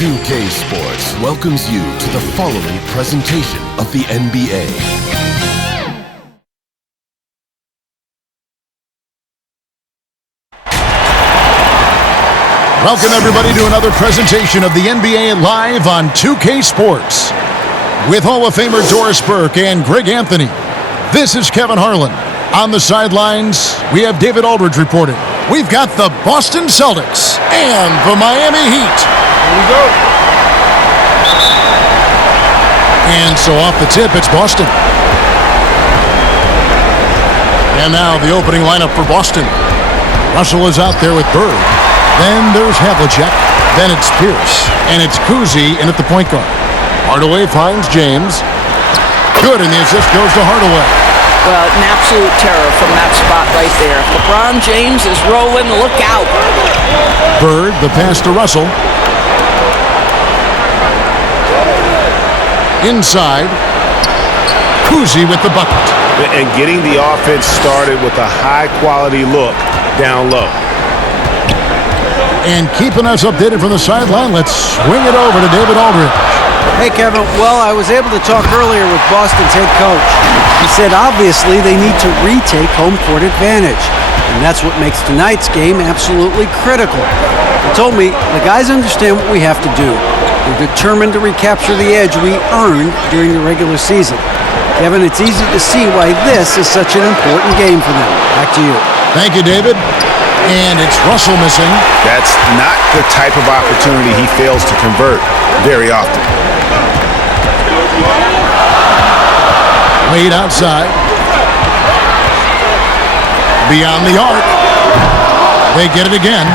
2K Sports welcomes you to the following presentation of the NBA. Welcome everybody to another presentation of the NBA live on 2K Sports. With Hall of Famer Doris Burke and Greg Anthony, this is Kevin Harlan. On the sidelines, we have David Aldridge reporting. We've got the Boston Celtics and the Miami Heat. Here we go. And so off the tip, it's Boston. And now the opening lineup for Boston. Russell is out there with Bird. Then there's Havlicek. Then it's Pierce. And it's Cousy in at the point guard. Hardaway finds James. Good, and the assist goes to Hardaway. Well, an absolute terror from that spot right there. If LeBron James is rolling, look out. Bird, the pass to Russell. Inside. Cousy with the bucket. And getting the offense started with a high-quality look down low. And keeping us updated from the sideline, let's swing it over to David Aldridge. Hey, Kevin. Well, I was able to talk earlier with Boston's head coach. He said, obviously, they need to retake home court advantage. And that's what makes tonight's game absolutely critical. He told me, the guys understand what we have to do. They're determined to recapture the edge we earned during the regular season. Kevin, it's easy to see why this is such an important game for them. Back to you. Thank you, David. And it's Russell missing. That's not the type of opportunity he fails to convert very often. Wade outside. Beyond the arc. They get it again.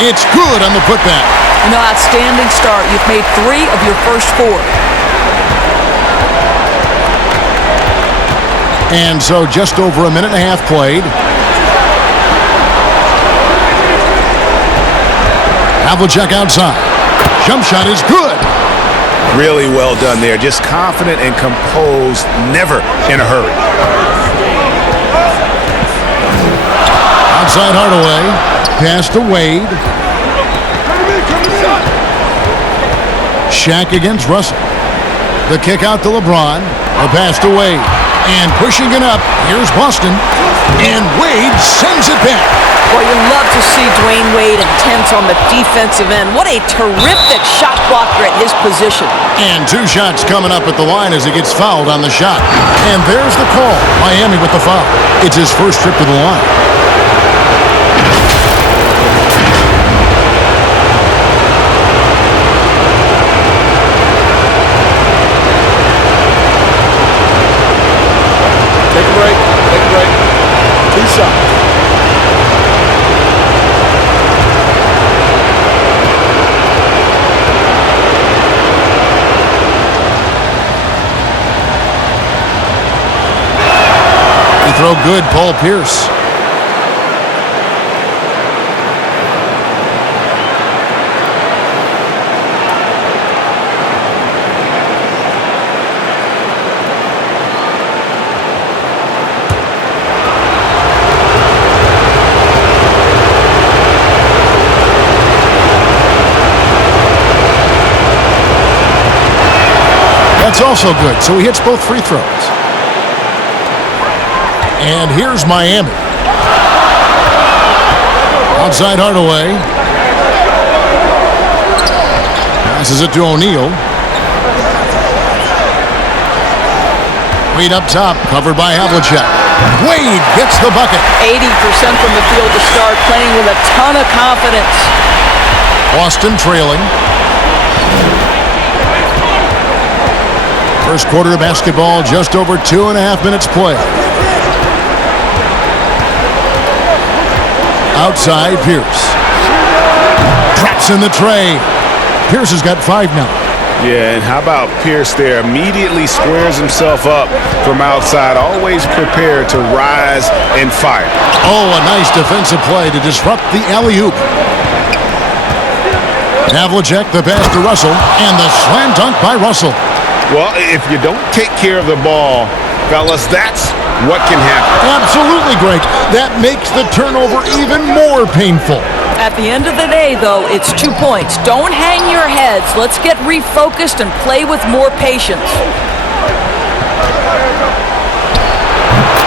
It's good on the putback. An outstanding start. You've made 3 of your first 4. And so just over a minute and a half played. Havlicek outside. Jump shot is good. Really well done there. Just confident and composed, never in a hurry. Outside Hardaway. Pass to Wade. Shaq against Russell. The kick out to LeBron. The pass to Wade. And pushing it up, here's Boston. And Wade sends it back. Well, you love to see Dwayne Wade intense on the defensive end. What a terrific shot blocker at his position. And 2 shots coming up at the line as he gets fouled on the shot. And there's the call. Miami with the foul. It's his first trip to the line. Take a break. Take a break. 2 shots. Throw good, Paul Pierce. That's also good, so he hits both free throws. And here's Miami. Outside Hardaway. Passes it to O'Neal. Wade up top, covered by Havlicek. Wade gets the bucket. 80% from the field to start, playing with a ton of confidence. Boston trailing. First quarter of basketball, just over 2.5 minutes play. Outside, Pierce. Drops in the tray. Pierce has got 5 now. Yeah, and how about Pierce there? Immediately squares himself up from outside. Always prepared to rise and fire. Oh, a nice defensive play to disrupt the alley-oop. Havlicek, the pass to Russell, and the slam dunk by Russell. Well, if you don't take care of the ball, fellas, that's what can happen. Absolutely, Greg. That makes the turnover even more painful. At the end of the day, though, it's 2 points. Don't hang your heads. Let's get refocused and play with more patience.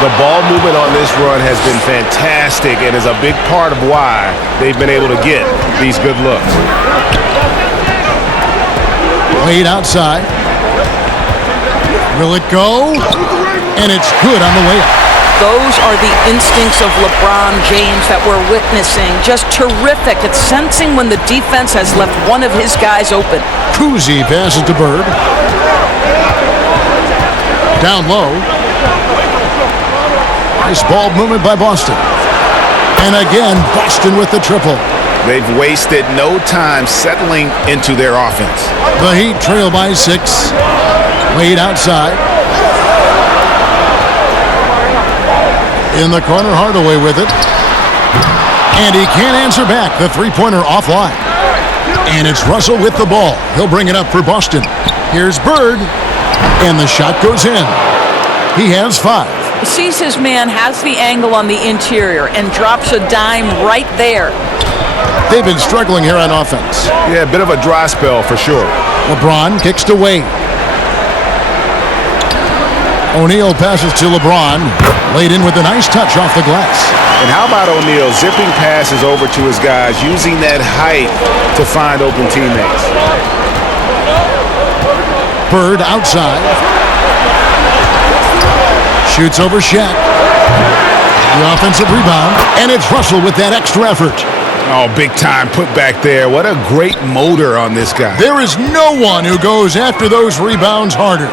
The ball movement on this run has been fantastic and is a big part of why they've been able to get these good looks. Played outside. Will it go? And it's good on the layup. Those are the instincts of LeBron James that we're witnessing. Just terrific at sensing when the defense has left one of his guys open. Kuzi passes to Bird. Down low. Nice ball movement by Boston. And again, Boston with the triple. They've wasted no time settling into their offense. The Heat trail by 6. Laid outside. In the corner, Hardaway with it. And he can't answer back. The three-pointer offline. And it's Russell with the ball. He'll bring it up for Boston. Here's Bird. And the shot goes in. He has 5. He sees his man, has the angle on the interior, and drops a dime right there. They've been struggling here on offense. Yeah, a bit of a dry spell for sure. LeBron kicks to Wade. O'Neal passes to LeBron. Laid in with a nice touch off the glass. And how about O'Neal zipping passes over to his guys, using that height to find open teammates. Bird outside. Shoots over Shaq. The offensive rebound. And it's Russell with that extra effort. Oh, big time put back there. What a great motor on this guy. There is no one who goes after those rebounds harder.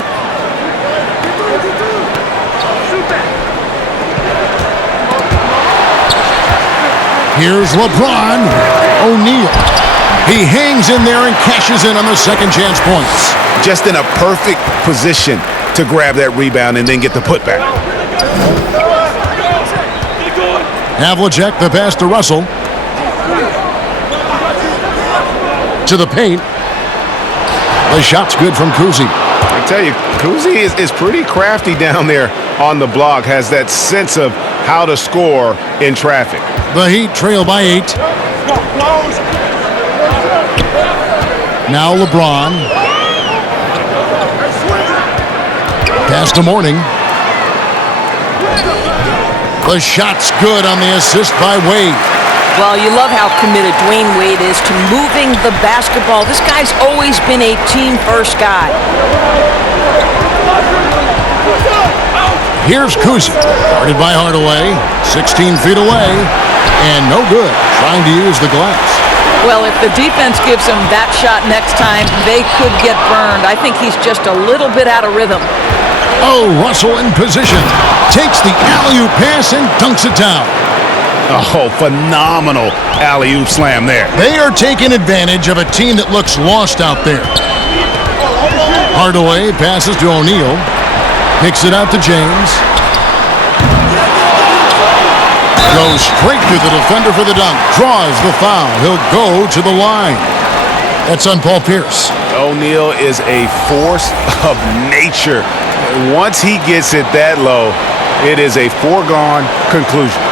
Here's LeBron. O'Neal. He hangs in there and cashes in on the second chance points. Just in a perfect position to grab that rebound and then get the putback. Havlicek, the pass to Russell. To the paint. The shot's good from Kuzi. I tell you, Kuzi is pretty crafty down there on the block. Has that sense of how to score in traffic. The Heat trail by 8. Now LeBron. Pass to Mourning. The shot's good on the assist by Wade. Well, you love how committed Dwayne Wade is to moving the basketball. This guy's always been a team-first guy. Here's Kuzi, guarded by Hardaway, 16 feet away, and no good, trying to use the glass. Well, if the defense gives him that shot next time, they could get burned. I think he's just a little bit out of rhythm. Oh, Russell in position, takes the alley-oop pass and dunks it down. Oh, phenomenal alley-oop slam there. They are taking advantage of a team that looks lost out there. Hardaway passes to O'Neal. Picks it out to James. Goes straight to the defender for the dunk. Draws the foul. He'll go to the line. That's on Paul Pierce. O'Neal is a force of nature. Once he gets it that low, it is a foregone conclusion.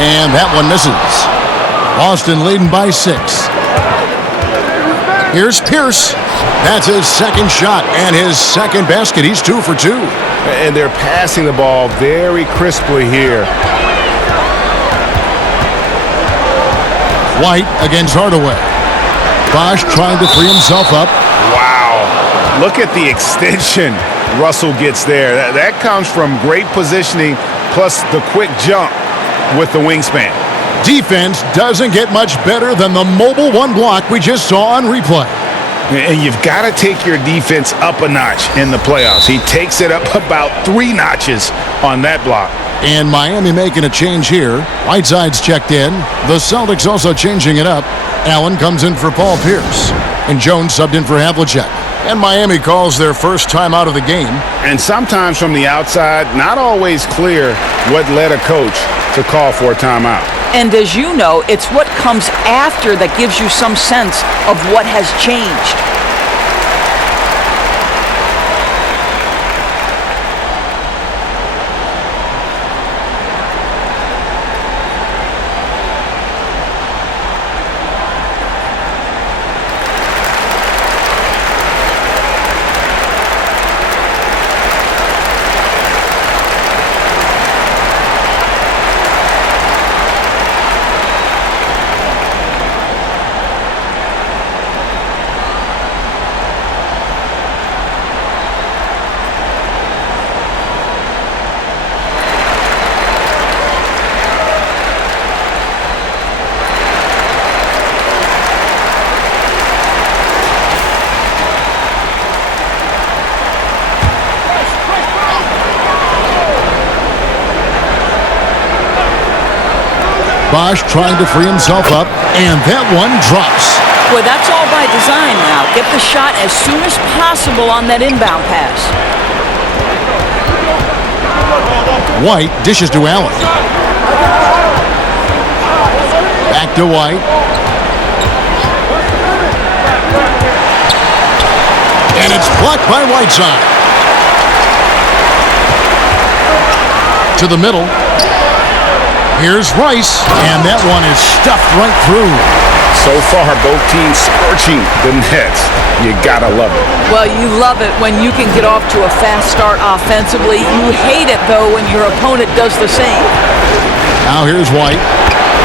And that one misses. Boston leading by 6. Here's Pierce. That's his second shot and his second basket. He's 2 for 2. And they're passing the ball very crisply here. White against Hardaway. Bosch trying to free himself up. Wow. Look at the extension Russell gets there. That comes from great positioning plus the quick jump with the wingspan. Defense doesn't get much better than the mobile one block we just saw on replay. And you've got to take your defense up a notch in the playoffs. He takes it up about 3 notches on that block. And Miami making a change here. Whiteside's checked in. The Celtics also changing it up. Allen comes in for Paul Pierce. And Jones subbed in for Havlicek. And Miami calls their first time out of the game. And sometimes from the outside, not always clear what led a coach to call for a timeout. And as you know, it's what comes after that gives you some sense of what has changed. Bosch trying to free himself up, and that one drops. Boy, that's all by design now. Get the shot as soon as possible on that inbound pass. White dishes to Allen. Back to White. And it's blocked by Whiteside. To the middle. Here's Rice, and that one is stuffed right through. So far, both teams scorching the nets. You gotta love it. Well, you love it when you can get off to a fast start offensively. You hate it, though, when your opponent does the same. Now here's White.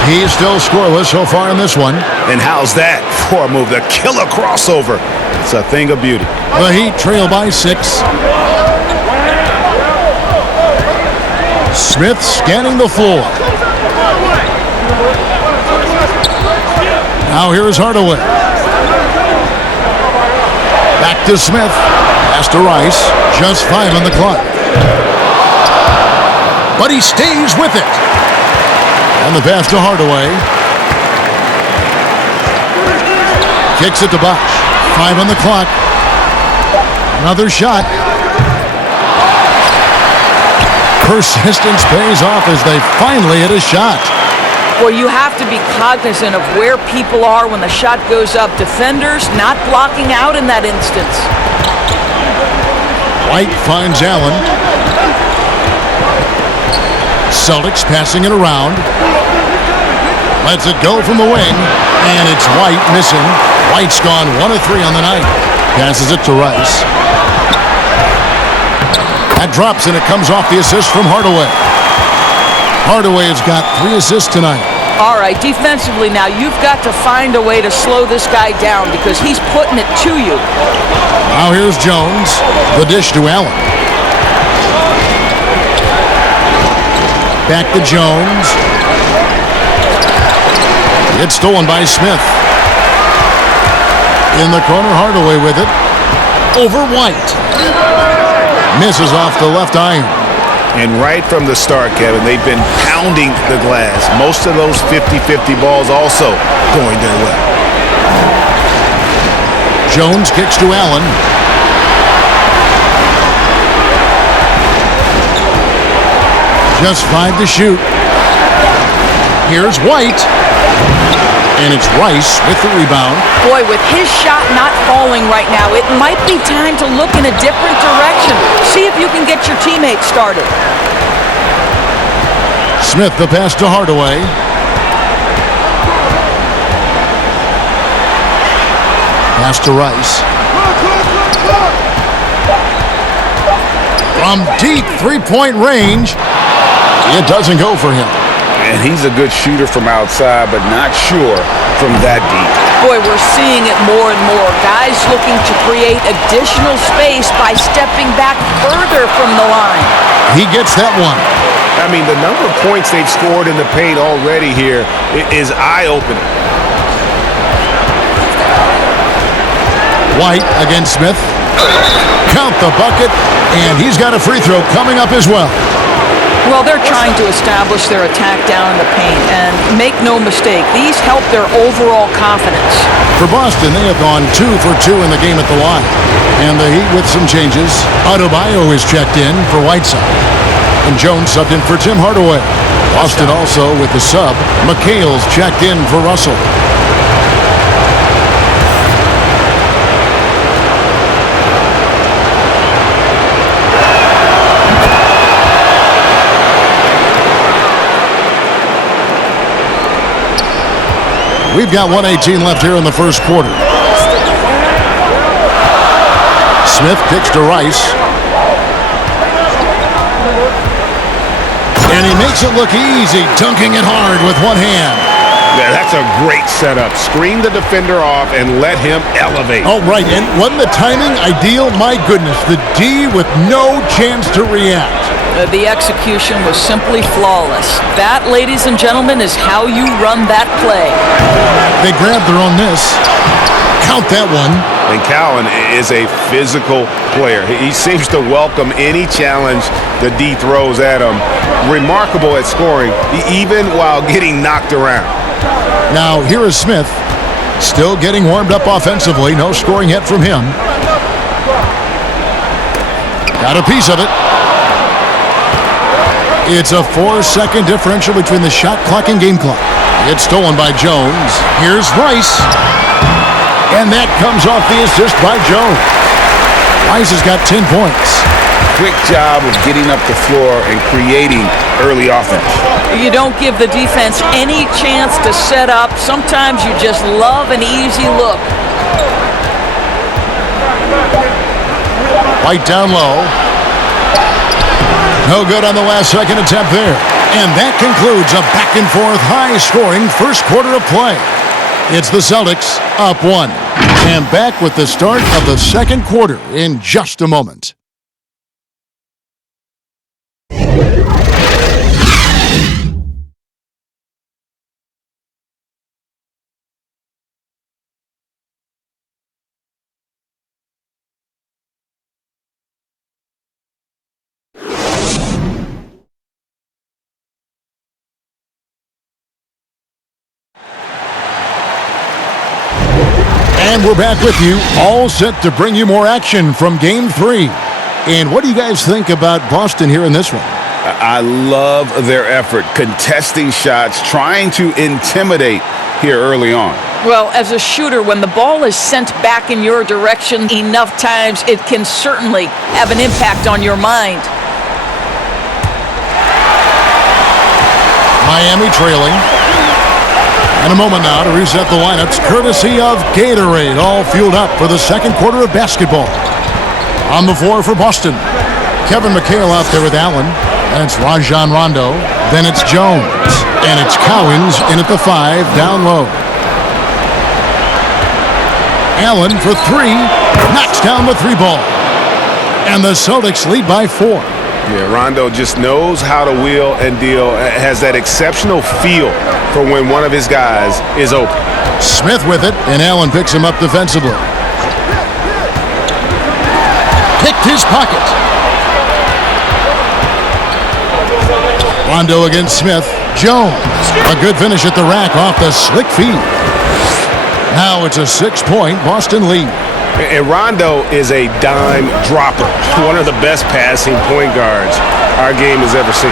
He is still scoreless so far in this one. And how's that for a move? The killer crossover. It's a thing of beauty. The Heat trail by 6. Smith scanning the floor. Now here's Hardaway. Back to Smith. Pass to Rice. Just 5 on the clock. But he stays with it. And the pass to Hardaway. Kicks it to Bosch. 5 on the clock. Another shot. Persistence pays off as they finally hit a shot. Well, you have to be cognizant of where people are when the shot goes up. Defenders not blocking out in that instance. White finds Allen. Celtics passing it around. Lets it go from the wing. And it's White missing. White's gone 1 of 3 on the night. Passes it to Rice. That drops and it comes off the assist from Hardaway. Hardaway has got 3 assists tonight. All right, defensively now, you've got to find a way to slow this guy down because he's putting it to you. Now here's Jones. The dish to Allen. Back to Jones. It's stolen by Smith. In the corner, Hardaway with it. Over White. Misses off the left iron. And right from the start, Kevin, they've been pounding the glass. Most of those 50-50 balls also going their way. Jones kicks to Allen. Just 5 to shoot. Here's White. And it's Rice with the rebound. Boy, with his shot not falling right now, it might be time to look in a different direction. See if you can get your teammates started. Smith, the pass to Hardaway. Pass to Rice. From deep three-point range, it doesn't go for him. And he's a good shooter from outside, but not sure from that deep. Boy, we're seeing it more and more. Guys looking to create additional space by stepping back further from the line. He gets that one. I mean, the number of points they've scored in the paint already here is eye-opening. White against Smith. Count the bucket, and he's got a free throw coming up as well. Well, they're trying to establish their attack down in the paint, and make no mistake, these help their overall confidence. For Boston, they have gone 2 for 2 in the game at the line. And the Heat with some changes. Adebayo is checked in for Whiteside. And Jones subbed in for Tim Hardaway. Boston also with the sub. McHale's checked in for Russell. We've got 1:18 left here in the first quarter. Smith kicks to Rice. And he makes it look easy, dunking it hard with one hand. Yeah, that's a great setup. Screen the defender off and let him elevate. Oh, right. And wasn't the timing ideal? My goodness, the D with no chance to react. The execution was simply flawless. That, ladies and gentlemen, is how you run that play. They grabbed their own miss. Count that one. And Cowan is a physical player. He seems to welcome any challenge the D throws at him. Remarkable at scoring, even while getting knocked around. Now, here is Smith. Still getting warmed up offensively. No scoring yet from him. Got a piece of it. It's a 4-second differential between the shot clock and game clock. It's stolen by Jones. Here's Rice. And that comes off the assist by Jones. Rice has got 10 points. Quick job of getting up the floor and creating early offense. You don't give the defense any chance to set up. Sometimes you just love an easy look. White down low. No good on the last second attempt there. And that concludes a back-and-forth, high-scoring first quarter of play. It's the Celtics up 1. And back with the start of the second quarter in just a moment. And we're back with you, all set to bring you more action from Game 3. And what do you guys think about Boston here in this one? I love their effort, contesting shots, trying to intimidate here early on. Well, as a shooter, when the ball is sent back in your direction enough times, it can certainly have an impact on your mind. Miami trailing. In a moment now to reset the lineups, courtesy of Gatorade, all fueled up for the second quarter of basketball. On the floor for Boston, Kevin McHale out there with Allen, and it's Rajon Rondo, then it's Jones, and it's Cowens in at the 5, down low. Allen for 3, knocks down the 3 ball, and the Celtics lead by 4. Yeah, Rondo just knows how to wheel and deal, has that exceptional feel for when one of his guys is open. Smith with it, and Allen picks him up defensively. Picked his pocket. Rondo against Smith. Jones, a good finish at the rack off the slick feed. Now it's a 6-point Boston lead. And Rondo is a dime dropper, one of the best passing point guards our game has ever seen.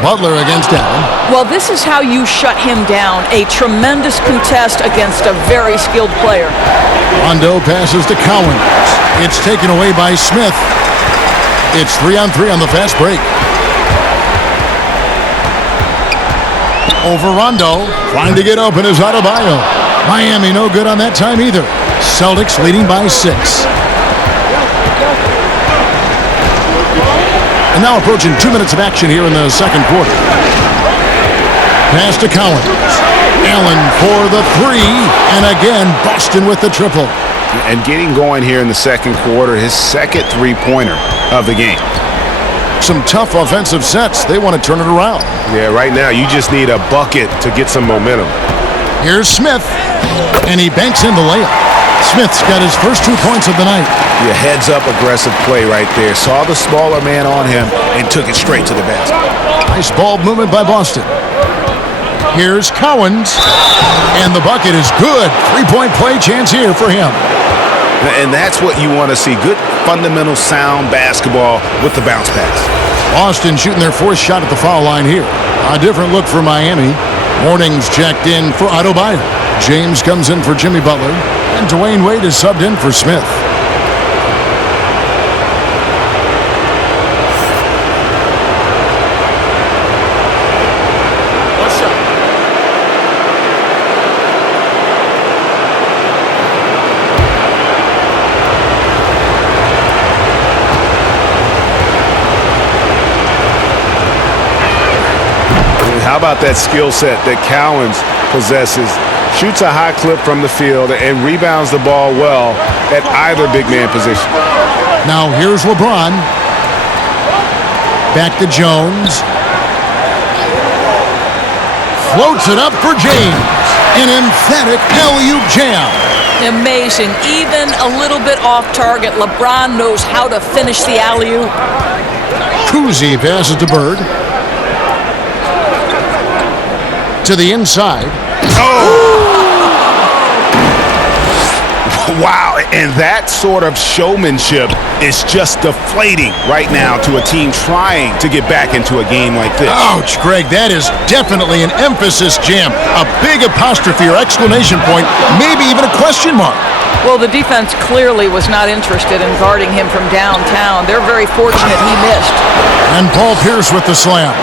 Butler against Allen. Well, this is how you shut him down. A tremendous contest against a very skilled player. Rondo passes to Cowens. It's taken away by Smith. It's 3-on-3 on the fast break. Over Rondo. Trying to get open is Adebayo. Miami no good on that time either. Celtics leading by 6. And now approaching 2 minutes of action here in the second quarter. Pass to Cowens. Allen for the 3. And again, Boston with the triple. And getting going here in the second quarter, his second three-pointer of the game. Some tough offensive sets. They want to turn it around. Yeah, right now you just need a bucket to get some momentum. Here's Smith. And he banks in the layup. Smith's got his first 2 points of the night. Your heads-up aggressive play right there. Saw the smaller man on him and took it straight to the basket. Nice ball movement by Boston. Here's Cowens, and the bucket is good. 3-point play chance here for him. And that's what you want to see. Good, fundamental, sound basketball with the bounce pass. Boston shooting their fourth shot at the foul line here. A different look for Miami. Morning's checked in for Otto Bayer. James comes in for Jimmy Butler. And Dwayne Wade is subbed in for Smith. How about that skill set that Cowens possesses? Shoots a high clip from the field and rebounds the ball well at either big man position. Now here's LeBron. Back to Jones. Floats it up for James. An emphatic alley-oop jam. Amazing. Even a little bit off target, LeBron knows how to finish the alley-oop. Cousy passes to Bird. To the inside. Oh! Wow, and that sort of showmanship is just deflating right now to a team trying to get back into a game like this. Ouch, Greg, that is definitely an emphasis jam. A big apostrophe or exclamation point, maybe even a question mark. Well, the defense clearly was not interested in guarding him from downtown. They're very fortunate he missed. And Paul Pierce with the slam.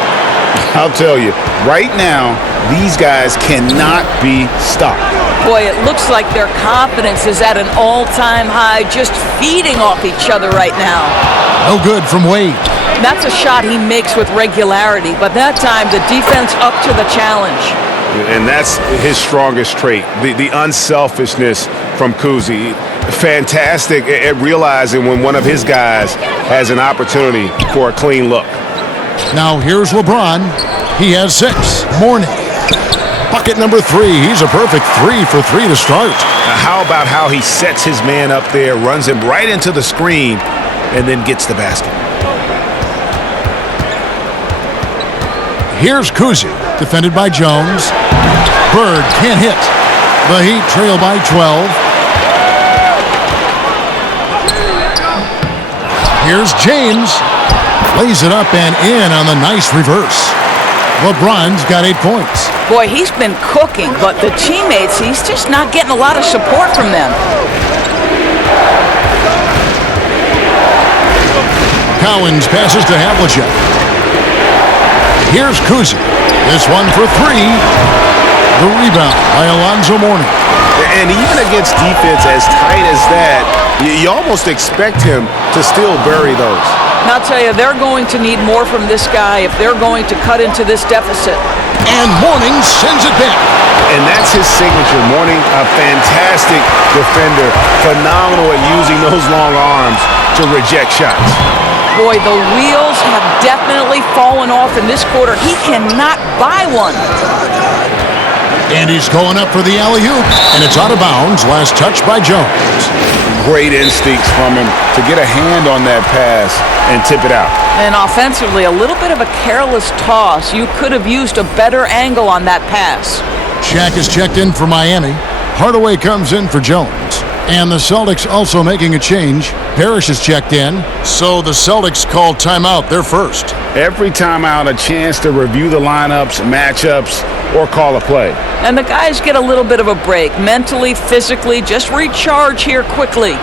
I'll tell you, right now, these guys cannot be stopped. Boy, it looks like their confidence is at an all-time high, just feeding off each other right now. No good from Wade. That's a shot he makes with regularity, but that time the defense up to the challenge. And that's his strongest trait, the unselfishness from Cousy. Fantastic at realizing when one of his guys has an opportunity for a clean look. Now here's LeBron. He has 6. Morning. Bucket number 3. He's a perfect 3 for 3 to start. Now how about how he sets his man up there, runs him right into the screen, and then gets the basket. Here's Cousy, defended by Jones. Bird can't hit. The Heat trail by 12. Here's James. Lays it up and in on the nice reverse. LeBron's got 8 points. Boy, he's been cooking, but the teammates, he's just not getting a lot of support from them. Cowens passes to Havlicek. Here's Cousy. This one for 3. The rebound by Alonzo Mourning. And even against defense as tight as that, you almost expect him to still bury those. And I'll tell you, they're going to need more from this guy if they're going to cut into this deficit. And Mourning sends it back. And that's his signature. Mourning, a fantastic defender. Phenomenal at using those long arms to reject shots. Boy, the wheels have definitely fallen off in this quarter. He cannot buy one. And he's going up for the alley-oop, and it's out of bounds. Last touch by Jones. Great instincts from him to get a hand on that pass and tip it out. And offensively, a little bit of a careless toss. You could have used a better angle on that pass. Shaq is checked in for Miami. Hardaway comes in for Jones. And the Celtics also making a change. Parrish is checked in. So the Celtics call timeout. They're first. Every timeout, a chance to review the lineups, matchups, or call a play. And the guys get a little bit of a break. Mentally, physically, just recharge here quickly.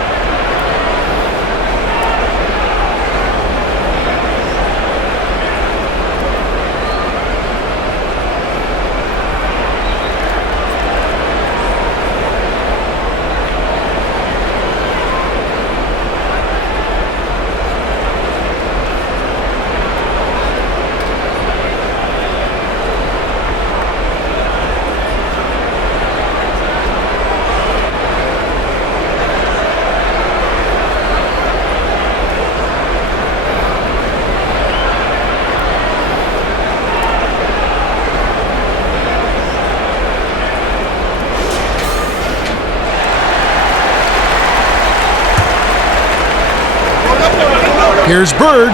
Here's Bird.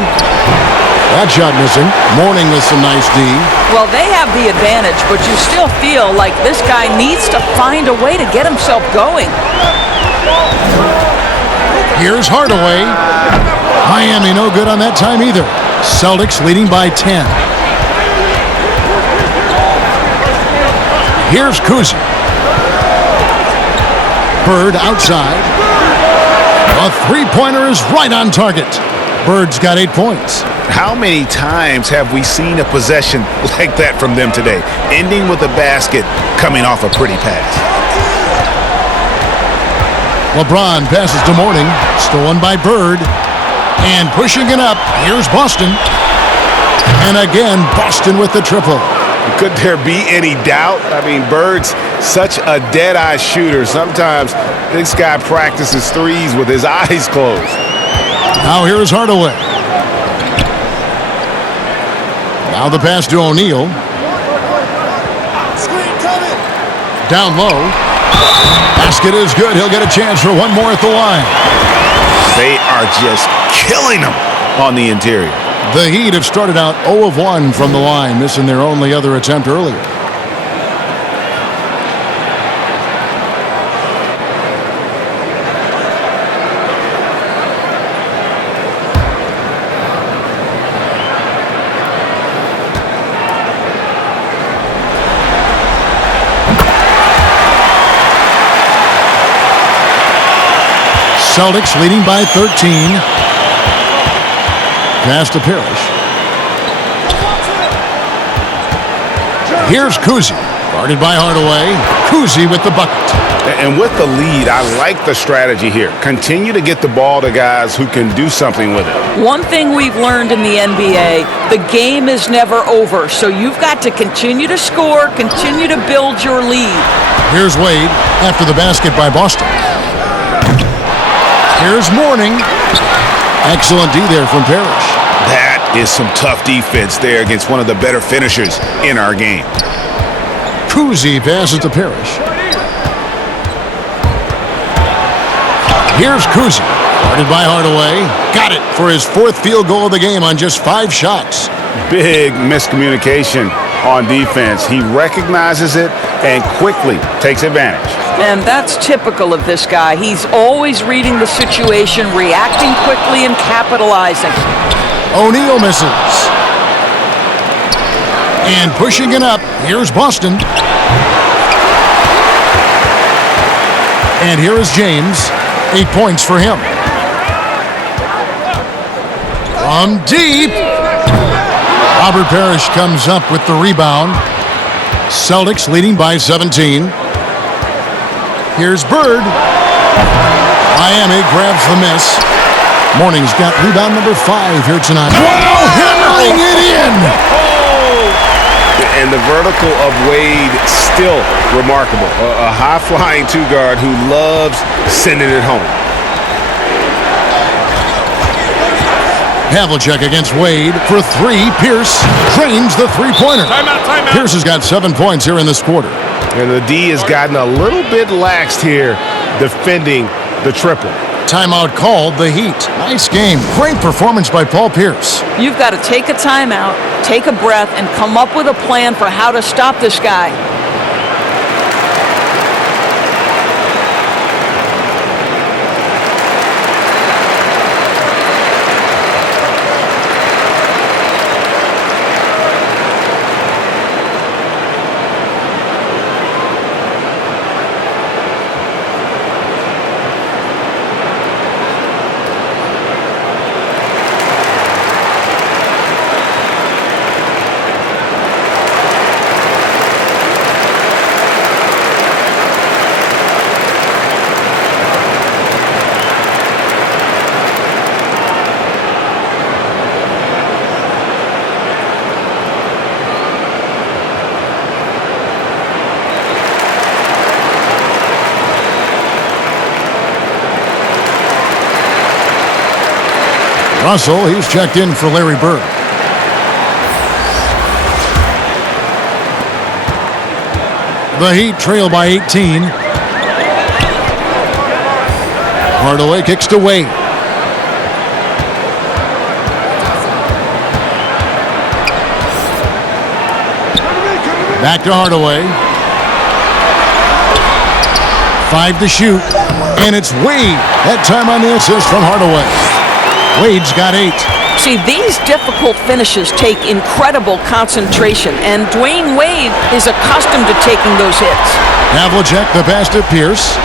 That shot missing. Mourning with some nice D. Well, they have the advantage, but you still feel like this guy needs to find a way to get himself going. Here's Hardaway. Miami no good on that time either. Celtics leading by 10. Here's Kuzi. Bird outside. A three-pointer is right on target. Bird's got 8 points. How many times have we seen a possession like that from them today, ending with a basket coming off a pretty pass? LeBron passes to Mourning, stolen by Bird, and pushing it up, here's Boston. And again, Boston with the triple. Could there be any doubt? I mean, Bird's such a dead-eye shooter. Sometimes this guy practices threes with his eyes closed. Now here's Hardaway. Now the pass to O'Neal. Down low. Basket is good. He'll get a chance for one more at the line. They are just killing him on the interior. The Heat have started out 0 of 1 from the line, missing their only other attempt earlier. Celtics leading by 13. Pass to Parrish. Here's Kuzi. Guarded by Hardaway. Kuzi with the bucket. And with the lead, I like the strategy here. Continue to get the ball to guys who can do something with it. One thing we've learned in the NBA, the game is never over. So you've got to continue to score, continue to build your lead. Here's Wade after the basket by Boston. Here's Mourning. Excellent D there from Parrish. That is some tough defense there against one of the better finishers in our game. Kuzi passes to Parrish. Here's Kuzi. Guarded by Hardaway. Got it for his 4th field goal of the game on just 5 shots. Big miscommunication on defense. He recognizes it and quickly takes advantage. And that's typical of this guy. He's always reading the situation, reacting quickly, and capitalizing. O'Neal misses. And pushing it up, here's Boston. And here is James. 8 points for him. From deep. Robert Parrish comes up with the rebound. Celtics leading by 17. Here's Bird. Miami grabs the miss. Mourning's got rebound number 5 here tonight. Wow, hammering it in! And the vertical of Wade still remarkable. A high-flying two-guard who loves sending it home. Havlicek against Wade for 3. Pierce drains the three-pointer. Timeout. Pierce has got 7 points here in this quarter. And the D has gotten a little bit laxed here defending the triple. Timeout called, the Heat. Nice game. Great performance by Paul Pierce. You've got to take a timeout, take a breath, and come up with a plan for how to stop this guy. Russell, he's checked in for Larry Bird. The Heat trail by 18. Hardaway kicks to Wade. Back to Hardaway. 5 to shoot. And it's Wade. That time on the assist from Hardaway. Wade's got 8. See, these difficult finishes take incredible concentration, and Dwayne Wade is accustomed to taking those hits. Havlicek, the pass to Pierce.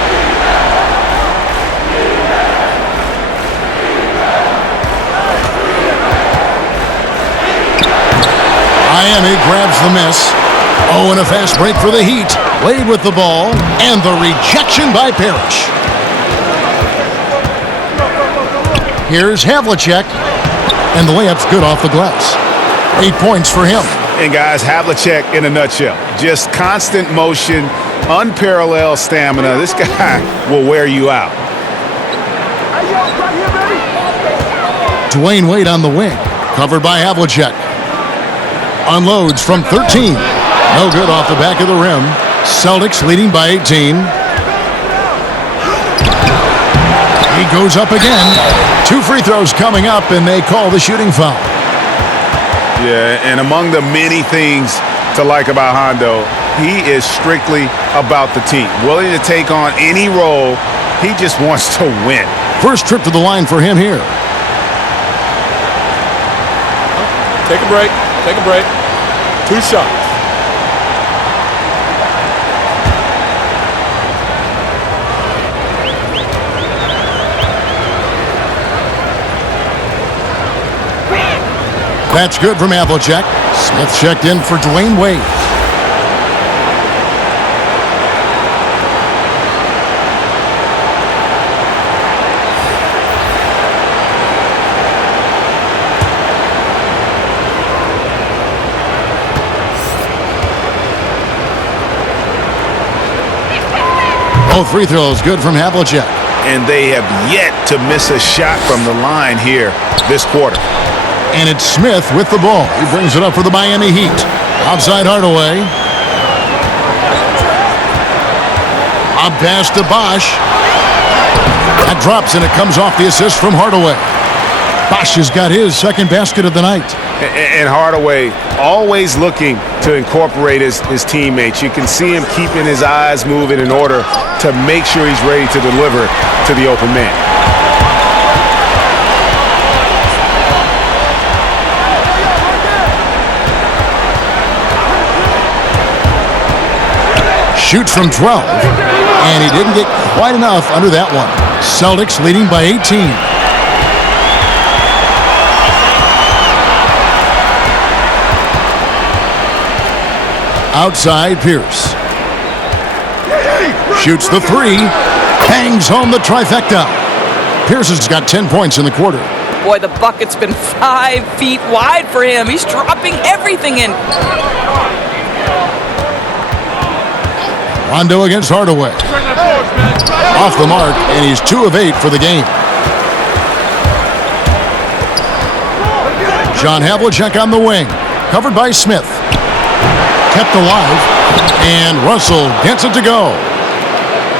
Miami grabs the miss. Oh, and a fast break for the Heat. Wade with the ball, and the rejection by Parrish. Here's Havlicek, and the layup's good off the glass. 8 points for him. And guys, Havlicek in a nutshell. Just constant motion, unparalleled stamina. This guy will wear you out. Dwayne Wade on the wing, covered by Havlicek. Unloads from 13. No good off the back of the rim. Celtics leading by 18. He goes up again. 2 free throws coming up, and they call the shooting foul. Yeah, and among the many things to like about Hondo, he is strictly about the team. Willing to take on any role. He just wants to win. First trip to the line for him here. Take a break. Take a break. 2 shots. That's good from Havlicek. Smith checked in for Dwayne Wade. Both free throws good from Havlicek. And they have yet to miss a shot from the line here this quarter. And it's Smith with the ball. He brings it up for the Miami Heat. Outside Hardaway. A pass to Bosch. That drops, and it comes off the assist from Hardaway. Bosch has got his second basket of the night. And Hardaway always looking to incorporate his teammates. You can see him keeping his eyes moving in order to make sure he's ready to deliver to the open man. Shoots from 12, and he didn't get quite enough under that one. Celtics leading by 18. Outside Pierce. Shoots the 3, hangs home the trifecta. Pierce has got 10 points in the quarter. Boy, the bucket's been 5 feet wide for him. He's dropping everything in. Rondo against Hardaway. Off the mark, and he's 2 of 8 for the game. John Havlicek on the wing, covered by Smith. Kept alive, and Russell gets it to go.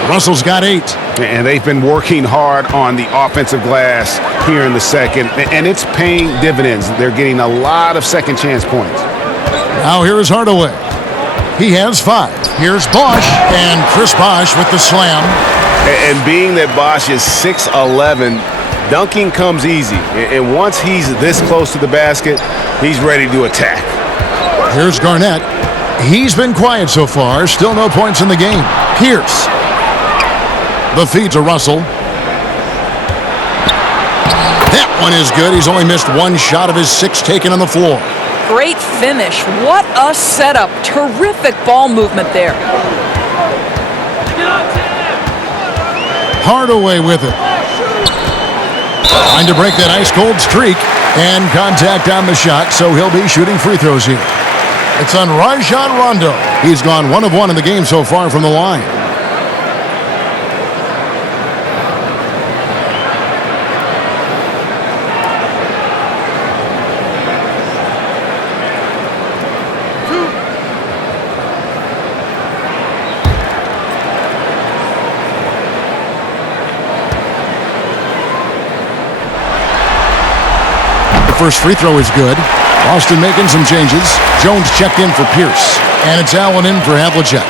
Russell's got 8. And they've been working hard on the offensive glass here in the second, and it's paying dividends. They're getting a lot of second chance points. Now here is Hardaway. He has 5. Here's Bosch, and Chris Bosch with the slam. And being that Bosch is 6'11", dunking comes easy. And once he's this close to the basket, he's ready to attack. Here's Garnett. He's been quiet so far. Still no points in the game. Pierce. The feed to Russell. That one is good. He's only missed 1 shot of his 6 taken on the floor. Great finish. What a setup. Terrific ball movement there. Hardaway with it. Trying to break that ice-cold streak. And contact on the shot, so he'll be shooting free throws here. It's on Rajon Rondo. He's gone 1 of 1 in the game so far from the line. First free throw is good. Boston making some changes. Jones checked in for Pierce. And it's Allen in for Havlicek.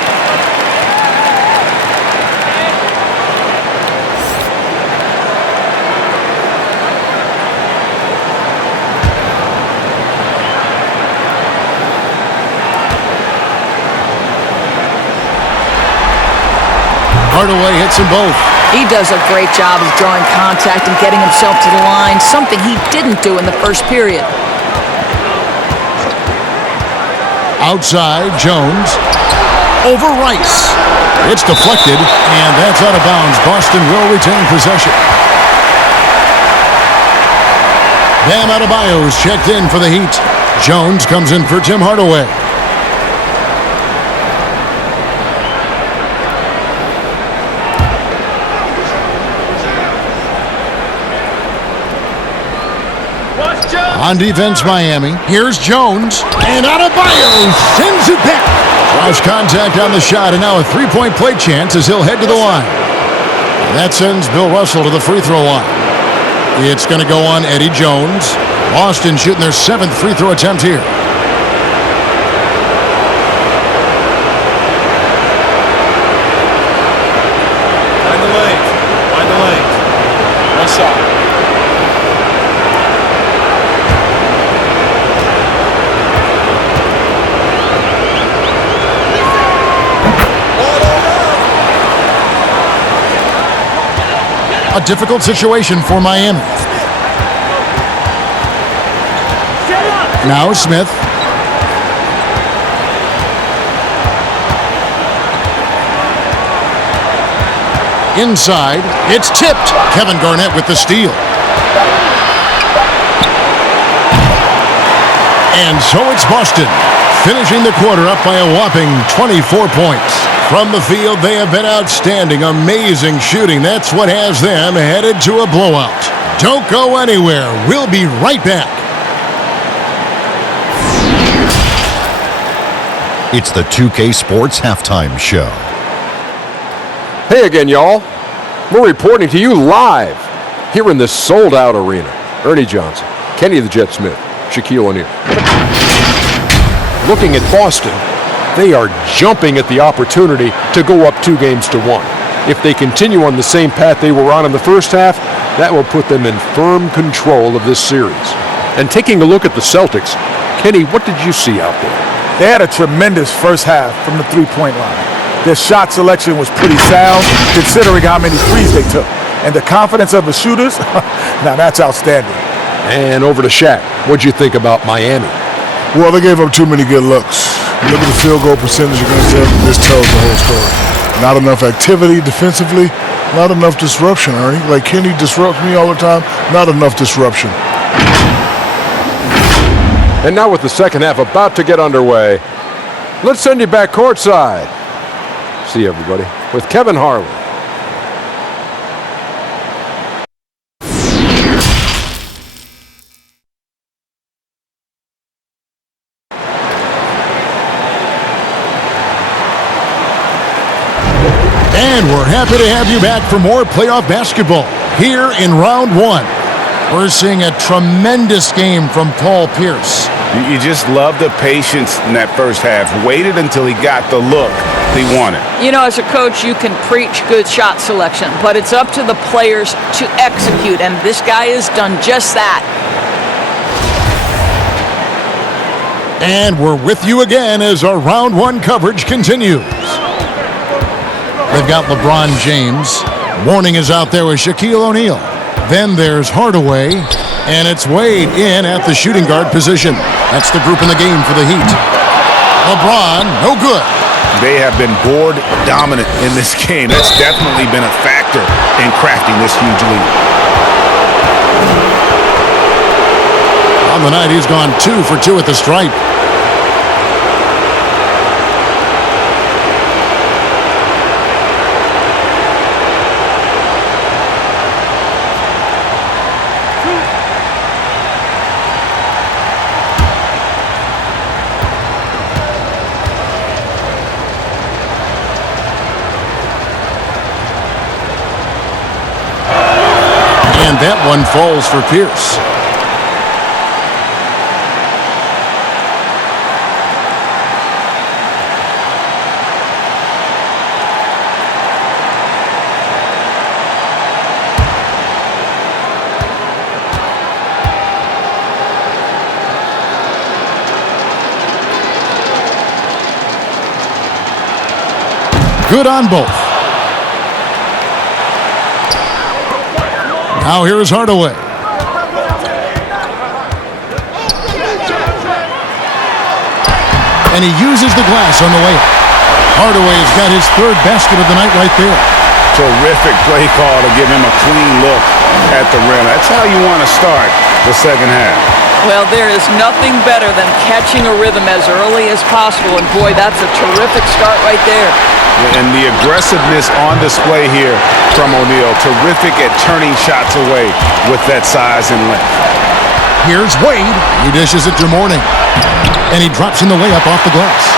Hardaway hits them both. He does a great job of drawing contact and getting himself to the line, something he didn't do in the first period. Outside, Jones. Over Rice. It's deflected, and that's out of bounds. Boston will retain possession. Bam Adebayo's checked in for the Heat. Jones comes in for Tim Hardaway. On defense, Miami. Here's Jones. And Adebayo sends it back. Draws contact on the shot, and now a three-point play chance as he'll head to the line. And that sends Bill Russell to the free throw line. It's going to go on Eddie Jones. Boston shooting their 7th free throw attempt here. Find the lanes. Find the lanes. One shot. A difficult situation for Miami. Now Smith. Inside, it's tipped. Kevin Garnett with the steal. And so it's Boston, finishing the quarter up by a whopping 24 points. From the field, they have been outstanding. Amazing shooting. That's what has them headed to a blowout. Don't go anywhere. We'll be right back. It's the 2K Sports Halftime Show. Hey again, y'all. We're reporting to you live here in this sold-out arena. Ernie Johnson, Kenny the Jet Smith, Shaquille O'Neal. Looking at Boston, they are jumping at the opportunity to go up 2-1. If they continue on the same path they were on in the first half, that will put them in firm control of this series. And taking a look at the Celtics, Kenny, what did you see out there? They had a tremendous first half from the three-point line. Their shot selection was pretty sound, considering how many threes they took. And the confidence of the shooters, now that's outstanding. And over to Shaq. What'd you think about Miami? Well, they gave up too many good looks. Look at the field goal percentage against them. This tells the whole story. Not enough activity defensively. Not enough disruption, Ernie. Like Kenny disrupts me all the time. Not enough disruption. And now with the second half about to get underway, let's send you back courtside. See you, everybody, with Kevin Harlan. And we're happy to have you back for more playoff basketball here in round one. We're seeing a tremendous game from Paul Pierce. You just love the patience in that first half. Waited until he got the look he wanted. You know, as a coach, you can preach good shot selection, but it's up to the players to execute, and this guy has done just that. And we're with you again as our round one coverage continues. They've got LeBron James. Warning is out there with Shaquille O'Neal. Then there's Hardaway, and it's Wade in at the shooting guard position. That's the group in the game for the Heat. LeBron, no good. They have been board dominant in this game. That's definitely been a factor in crafting this huge lead. On the night, he's gone 2 for 2 at the stripe. And that one falls for Pierce. Good on both. Now here is Hardaway. And he uses the glass on the layup. Hardaway has got his third basket of the night right there. Terrific play call to give him a clean look at the rim. That's how you want to start the second half. Well, there is nothing better than catching a rhythm as early as possible, and boy, that's a terrific start right there. And the aggressiveness on display here from O'Neal. Terrific at turning shots away with that size and length. Here's Wade. He dishes it to Mourning. And he drops in the layup off the glass.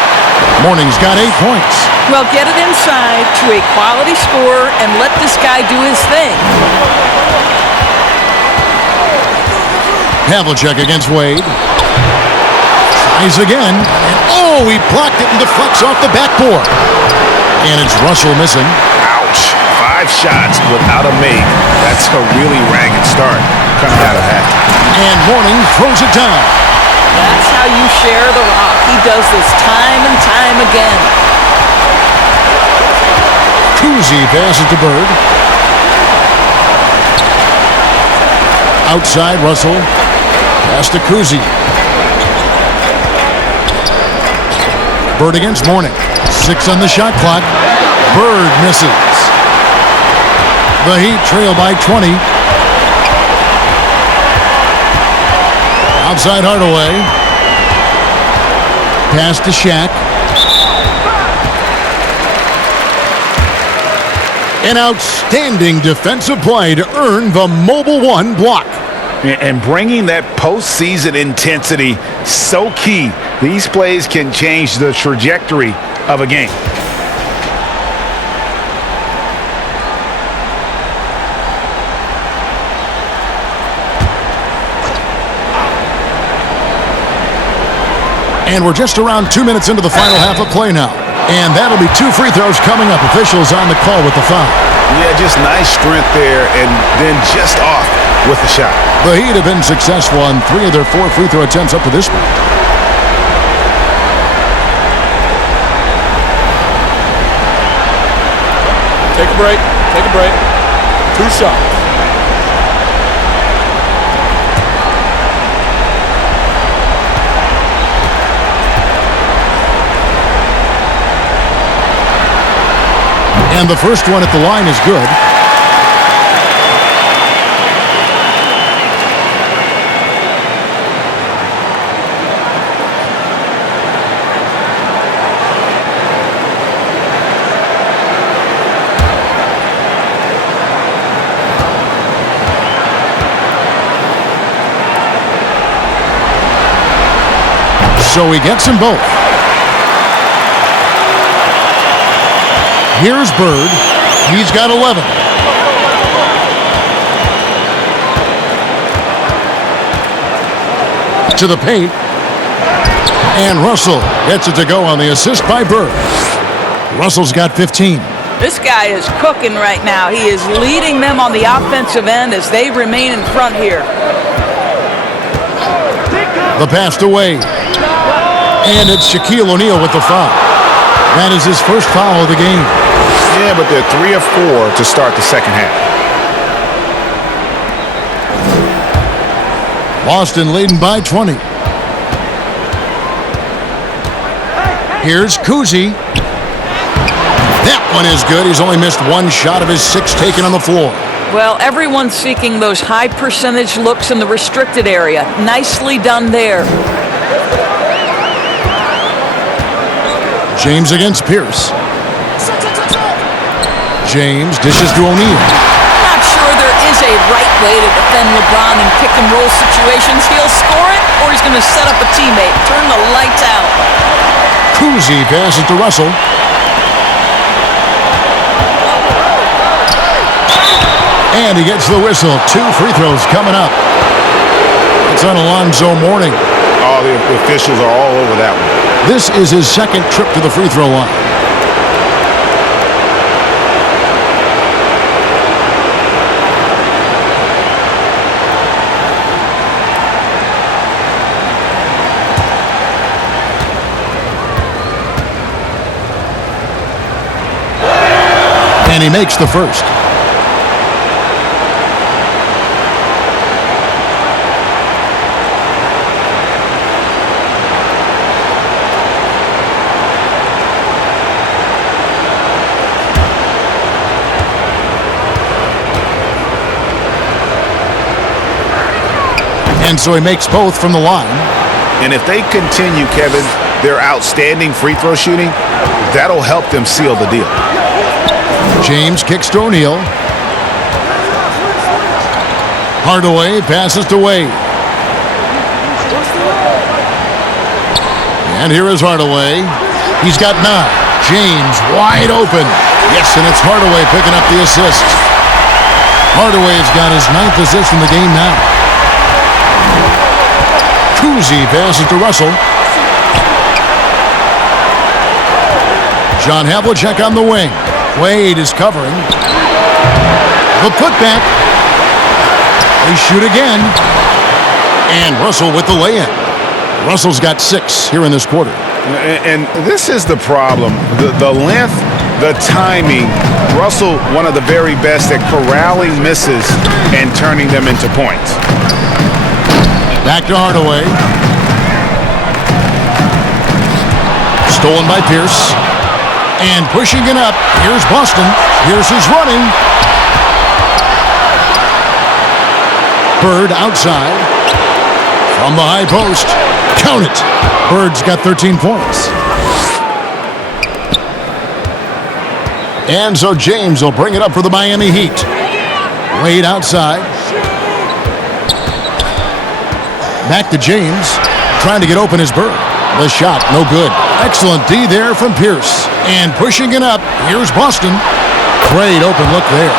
Mourning's got 8 points. Well, get it inside to a quality scorer and let this guy do his thing. Havlicek against Wade. Tries again. And oh, he blocked it and deflects off the backboard. And it's Russell missing. Ouch. 5 shots without a make. That's a really ragged start coming out of that. And Mourning throws it down. That's how you share the rock. He does this time and time again. Kuzi passes to Bird. Outside, Russell. Pass to Kuzi. Bird against Mourning. 6 on the shot clock. Bird misses. The Heat trail by 20. Outside Hardaway. Pass to Shaq. An outstanding defensive play to earn the Mobile One block. And bringing that postseason intensity, so key. These plays can change the trajectory of a game. And we're just around 2 minutes into the final half of play now. And that'll be 2 free throws coming up. Officials on the call with the foul. Yeah, just nice strength there and then just off with the shot. The Heat have been successful on 3 of their 4 free throw attempts up to this point. Take a break. Take a break. 2 shots. And the first one at the line is good. So he gets them both. Here's Bird. He's got 11. To the paint. And Russell gets it to go on the assist by Bird. Russell's got 15. This guy is cooking right now. He is leading them on the offensive end as they remain in front here. The pass to Wade. And it's Shaquille O'Neal with the foul. That is his first foul of the game. Yeah, but they're 3 of 4 to start the second half. Boston leading by 20. Here's Kuzi. That one is good. He's only missed 1 shot of his 6 taken on the floor. Well, everyone's seeking those high percentage looks in the restricted area. Nicely done there. James against Pierce. James dishes to O'Neal. Not sure there is a right way to defend LeBron in pick and roll situations. He'll score it or he's going to set up a teammate. Turn the lights out. Kuzi passes to Russell. And he gets the whistle. 2 free throws coming up. It's on Alonzo Mourning. Oh, the officials are all over that one. This is his second trip to the free throw line. And he makes the first. And so he makes both from the line. And if they continue, Kevin, their outstanding free throw shooting, that'll help them seal the deal. James kicks to O'Neal. Hardaway passes to Wade. And here is Hardaway. He's got 9. James wide open. Yes, and it's Hardaway picking up the assist. Hardaway's got his 9th assist in the game now. Kuzi passes to Russell. John Havlicek on the wing. Wade is covering. The putback. They shoot again. And Russell with the lay-in. Russell's got 6 here in this quarter. And this is the problem. The length, the timing. Russell, one of the very best at corralling misses and turning them into points. Back to Hardaway. Stolen by Pierce. And pushing it up. Here's Boston. Pierce is running. Bird outside. From the high post. Count it. Bird's got 13 points. And so James will bring it up for the Miami Heat. Wade outside. Back to James. Trying to get open is Bird. The shot, no good. Excellent D there from Pierce. And pushing it up, here's Boston. Great open look there.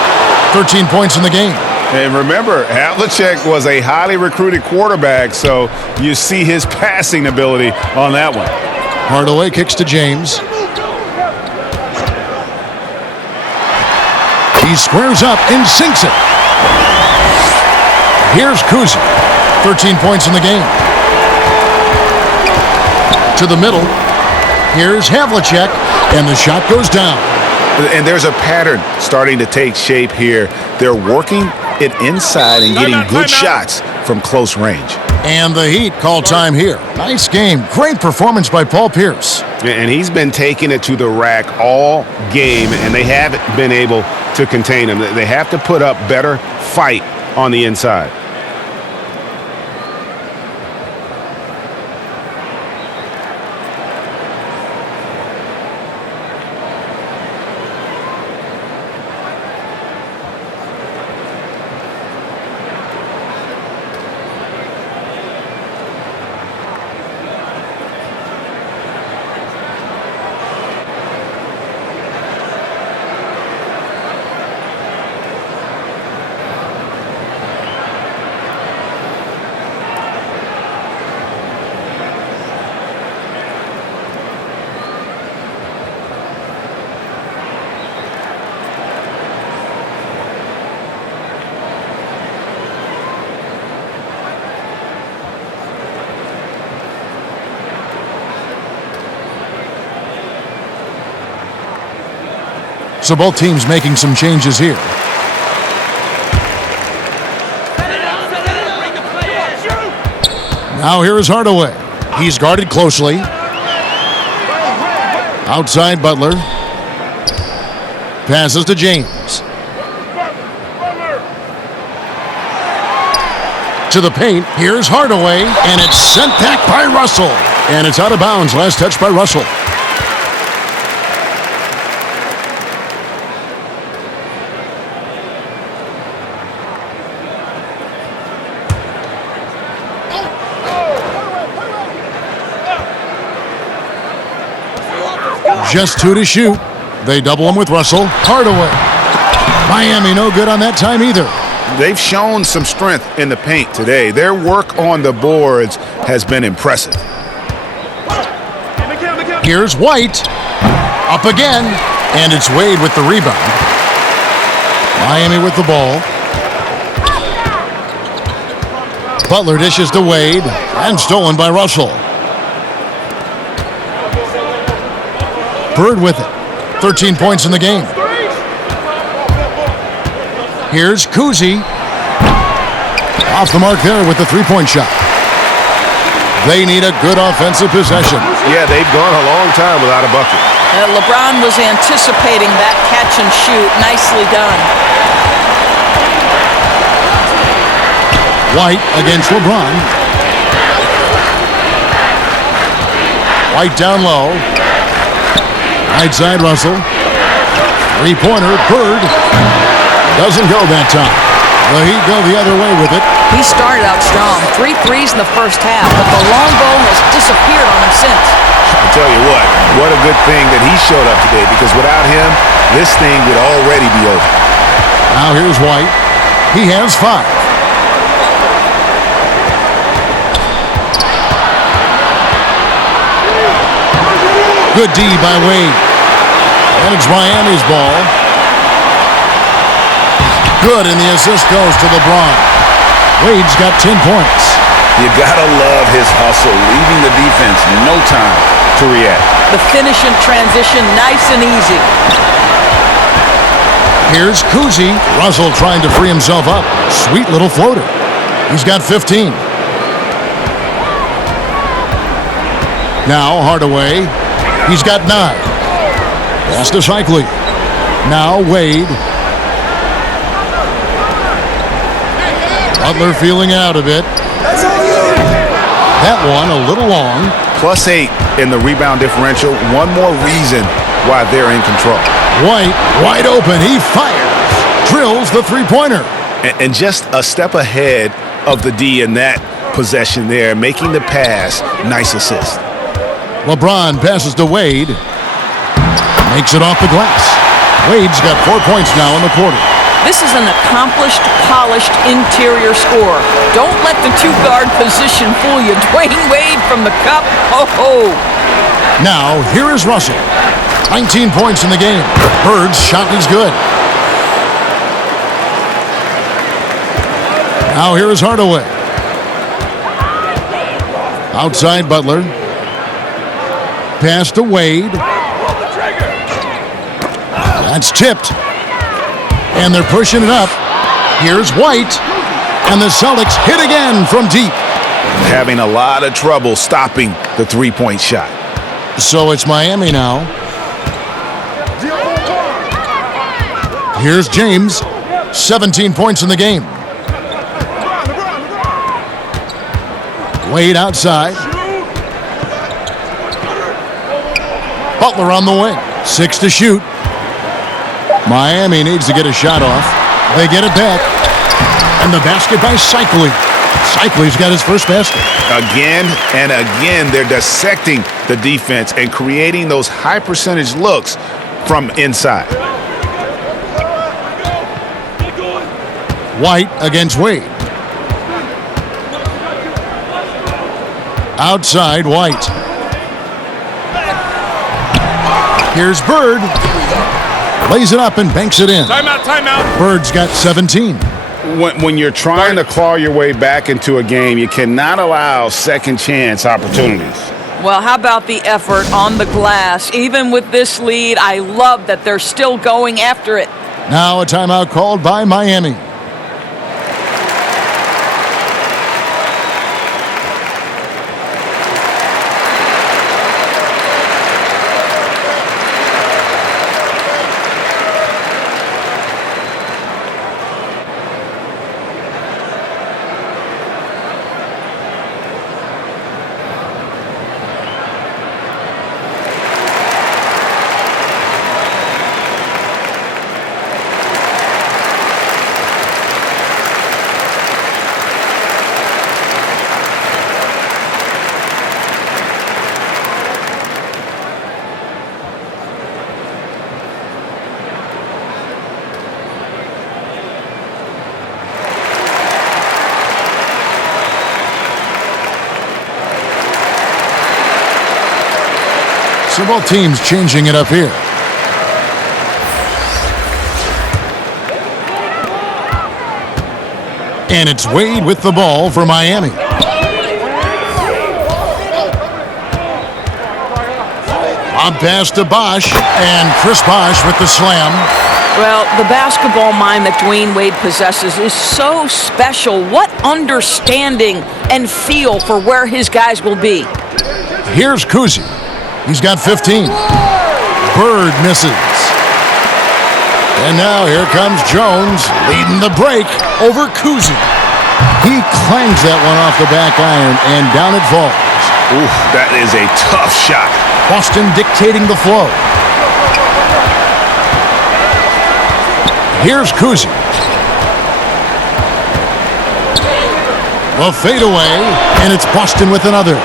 13 points in the game. And remember, Havlicek was a highly recruited quarterback, so you see his passing ability on that one. Hardaway kicks to James. He squares up and sinks it. Here's Kuzi. 13 points in the game. To the middle. Here's Havlicek, and the shot goes down. And there's a pattern starting to take shape here. They're working it inside and getting good shots from close range. And the Heat call time here. Nice game. Great performance by Paul Pierce. And he's been taking it to the rack all game, and they haven't been able to contain him. They have to put up better fight on the inside. So both teams making some changes here. Now here is Hardaway. He's guarded closely. Outside Butler. Passes to James. To the paint. Here's Hardaway. And it's sent back by Russell. And it's out of bounds. Last touch by Russell. Just 2 to shoot. They double him with Russell. Hardaway. Miami no good on that time either. They've shown some strength in the paint today. Their work on the boards has been impressive. Here's White. Up again. And it's Wade with the rebound. Miami with the ball. Butler dishes to Wade. And stolen by Russell. Bird with it. 13 points in the game. Here's Kuzi. Off the mark there with the three-point shot. They need a good offensive possession. Yeah, they've gone a long time without a bucket. LeBron was anticipating that catch and shoot. Nicely done. White against LeBron. White down low. Right side Russell. Three-pointer, Bird. Doesn't go that time. The Heat go the other way with it. He started out strong. 3 threes in the first half, but the long ball has disappeared on him since. I tell you what a good thing that he showed up today, because without him, this thing would already be over. Now here's White. He has 5. Good D by Wade. And it's Miami's ball. Good, and the assist goes to LeBron. Wade's got 10 points. You gotta love his hustle, leaving the defense no time to react. The finish in transition, nice and easy. Here's Kuzi. Russell trying to free himself up. Sweet little floater. He's got 15. Now Hardaway. He's got 9. Pass to Shikely. Now Wade. Butler feeling out a bit. That one a little long. +8 in the rebound differential. One more reason why they're in control. White, wide open. He fires. Drills the three-pointer. And just a step ahead of the D in that possession there, making the pass. Nice assist. LeBron passes to Wade. Makes it off the glass. Wade's got 4 points now in the quarter. This is an accomplished, polished interior scorer. Don't let the two-guard position fool you. Dwayne Wade from the cup. Ho-ho. Now, here is Russell. 19 points in the game. Bird's shot is good. Now here is Hardaway. Outside Butler. Pass to Wade. That's tipped. And they're pushing it up. Here's White. And the Celtics hit again from deep. Having a lot of trouble stopping the three-point shot. So it's Miami now. Here's James. 17 points in the game. Wade outside. Butler on the wing. 6 to shoot. Miami needs to get a shot off. They get it back. And the basket by Shikely. Shikely's got his first basket. Again and again, they're dissecting the defense and creating those high-percentage looks from inside. White against Wade. Outside White. Here's Bird. Lays it up and banks it in. Timeout, timeout. Bird's got 17. When you're trying to claw your way back into a game, you cannot allow second chance opportunities. Well, how about the effort on the glass? Even with this lead, I love that they're still going after it. Now a timeout called by Miami. So both teams changing it up here. And it's Wade with the ball for Miami. On pass to Bosh, and Chris Bosh with the slam. Well, the basketball mind that Dwayne Wade possesses is so special. What understanding and feel for where his guys will be. Here's Kuzi. He's got 15. Bird misses. And now here comes Jones leading the break over Kuzi. He clangs that one off the back iron, and down it falls. Oof, that is a tough shot. Boston dictating the flow. Here's Kuzi. The fadeaway, and it's Boston with another.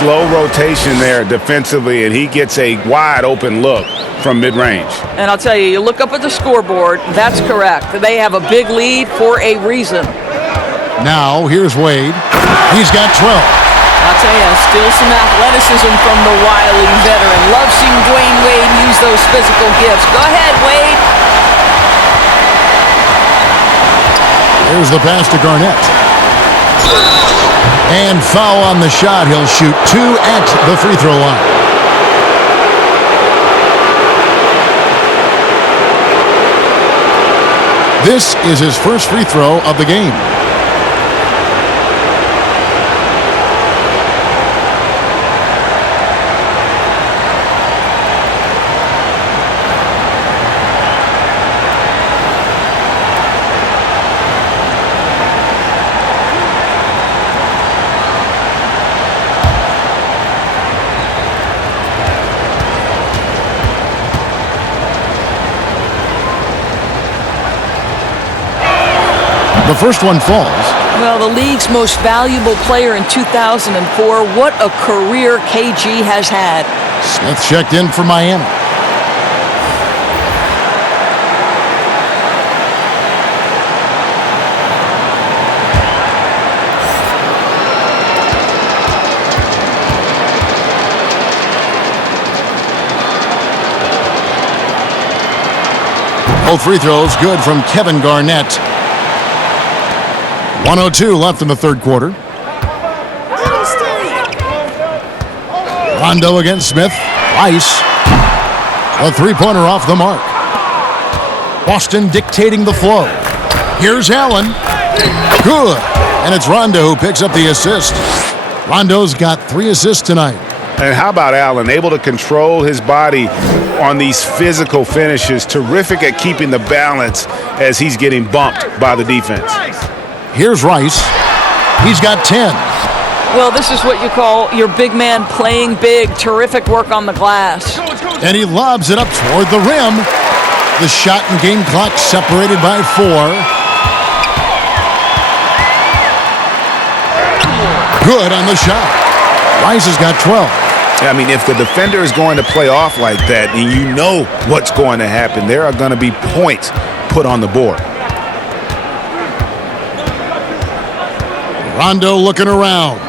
Slow rotation there defensively, and he gets a wide open look from mid-range. And I'll tell you, you look up at the scoreboard, that's correct. They have a big lead for a reason. Now, here's Wade. He's got 12. I'll tell you, still some athleticism from the wily veteran. Love seeing Dwayne Wade use those physical gifts. Go ahead, Wade. There's the pass to Garnett. And foul on the shot. He'll shoot 2 at the free throw line. This is his first free throw of the game. The first one falls. Well, the league's most valuable player in 2004. What a career KG has had. Smith checked in for Miami. Both free throws good from Kevin Garnett. 1:02 left in the third quarter. Rondo against Smith. Rice. A three-pointer off the mark. Boston dictating the flow. Here's Allen. Good. And it's Rondo who picks up the assist. Rondo's got 3 assists tonight. And how about Allen, able to control his body on these physical finishes. Terrific at keeping the balance as he's getting bumped by the defense. Here's Rice. He's got 10. Well, this is what you call your big man playing big. Terrific work on the glass. And he lobs it up toward the rim. The shot and game clock separated by 4. Good on the shot. Rice has got 12. I mean, if the defender is going to play off like that, and you know what's going to happen, there are going to be points put on the board. Rondo looking around.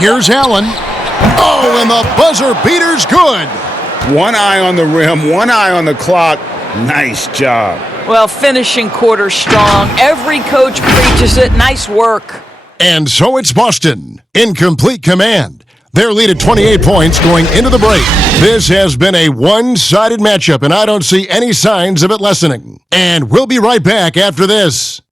Here's Allen. Oh, and the buzzer beater's good. One eye on the rim, one eye on the clock. Nice job. Well, finishing quarter strong. Every coach preaches it. Nice work. And so it's Boston in complete command. Their lead at 28 points going into the break. This has been a one-sided matchup, and I don't see any signs of it lessening. And we'll be right back after this.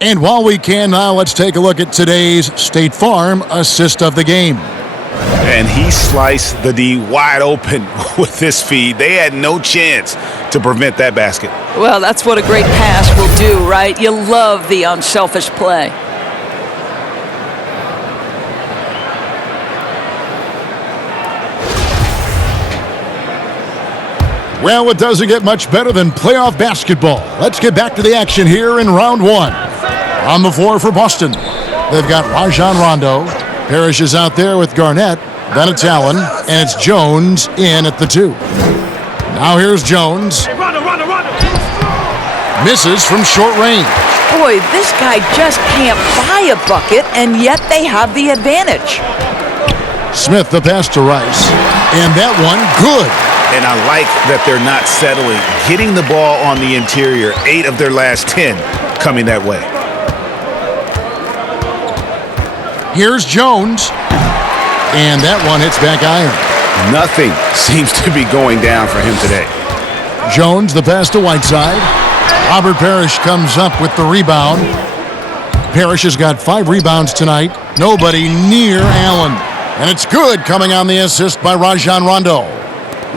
And while we can now, let's take a look at today's State Farm assist of the game. And he sliced the D wide open with this feed. They had no chance to prevent that basket. Well, that's what a great pass will do, right? You love the unselfish play. Well, it doesn't get much better than playoff basketball. Let's get back to the action here in round 1. On the floor for Boston, they've got Rajon Rondo. Parrish is out there with Garnett. Then it's Allen, and it's Jones in at the 2. Now here's Jones. Misses from short range. Boy, this guy just can't buy a bucket, and yet they have the advantage. Smith the pass to Rice. And that one good. And I like that they're not settling. Getting the ball on the interior, 8 of their last 10 coming that way. Here's Jones. And that one hits back iron. Nothing seems to be going down for him today. Jones, the pass to Whiteside. Robert Parrish comes up with the rebound. Parrish has got 5 rebounds tonight. Nobody near Allen. And it's good coming on the assist by Rajon Rondo.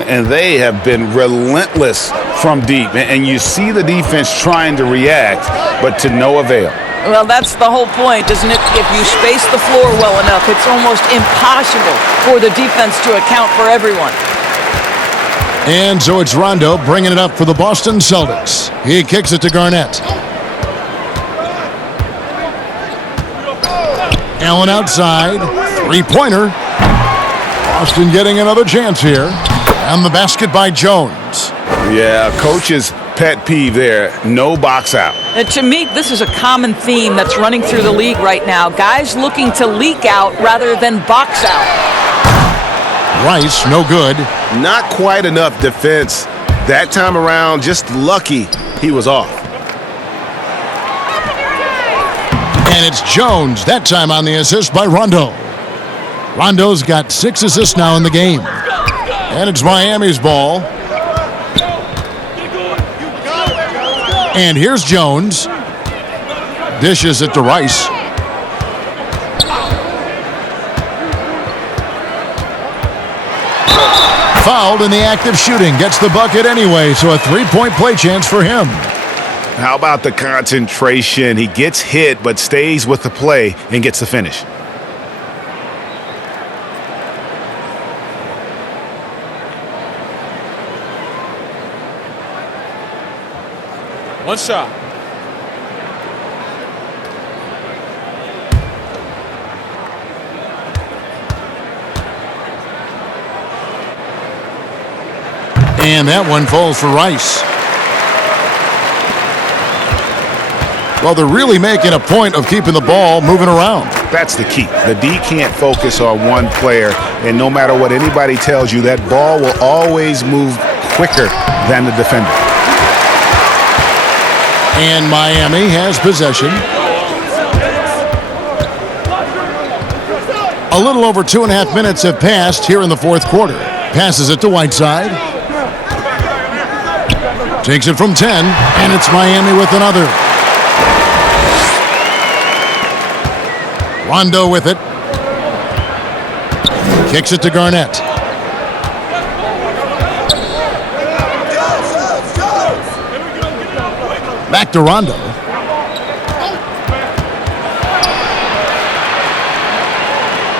And they have been relentless from deep. And you see the defense trying to react, but to no avail. Well, that's the whole point, isn't it? If you space the floor well enough, it's almost impossible for the defense to account for everyone. And so it's Rondo bringing it up for the Boston Celtics. He kicks it to Garnett. Allen outside. Three-pointer. Boston getting another chance here. And the basket by Jones. Yeah, coach's pet peeve there. No box out. And to me, this is a common theme that's running through the league right now. Guys looking to leak out rather than box out. Rice, no good. Not quite enough defense. That time around, just lucky he was off. And it's Jones, that time on the assist by Rondo. Rondo's got 6 assists now in the game. And it's Miami's ball. And here's Jones. Dishes it to Rice. Fouled in the act of shooting. Gets the bucket anyway, so a 3-point play chance for him. How about the concentration? He gets hit, but stays with the play and gets the finish. One shot. And that one falls for Rice. Well, they're really making a point of keeping the ball moving around. That's the key. The D can't focus on one player, and no matter what anybody tells you, that ball will always move quicker than the defender. And Miami has possession. A little over 2.5 minutes have passed here in the fourth quarter. Passes it to Whiteside. Takes it from 10, and it's Miami with another. Rondo with it. Kicks it to Garnett. Back to Rondo.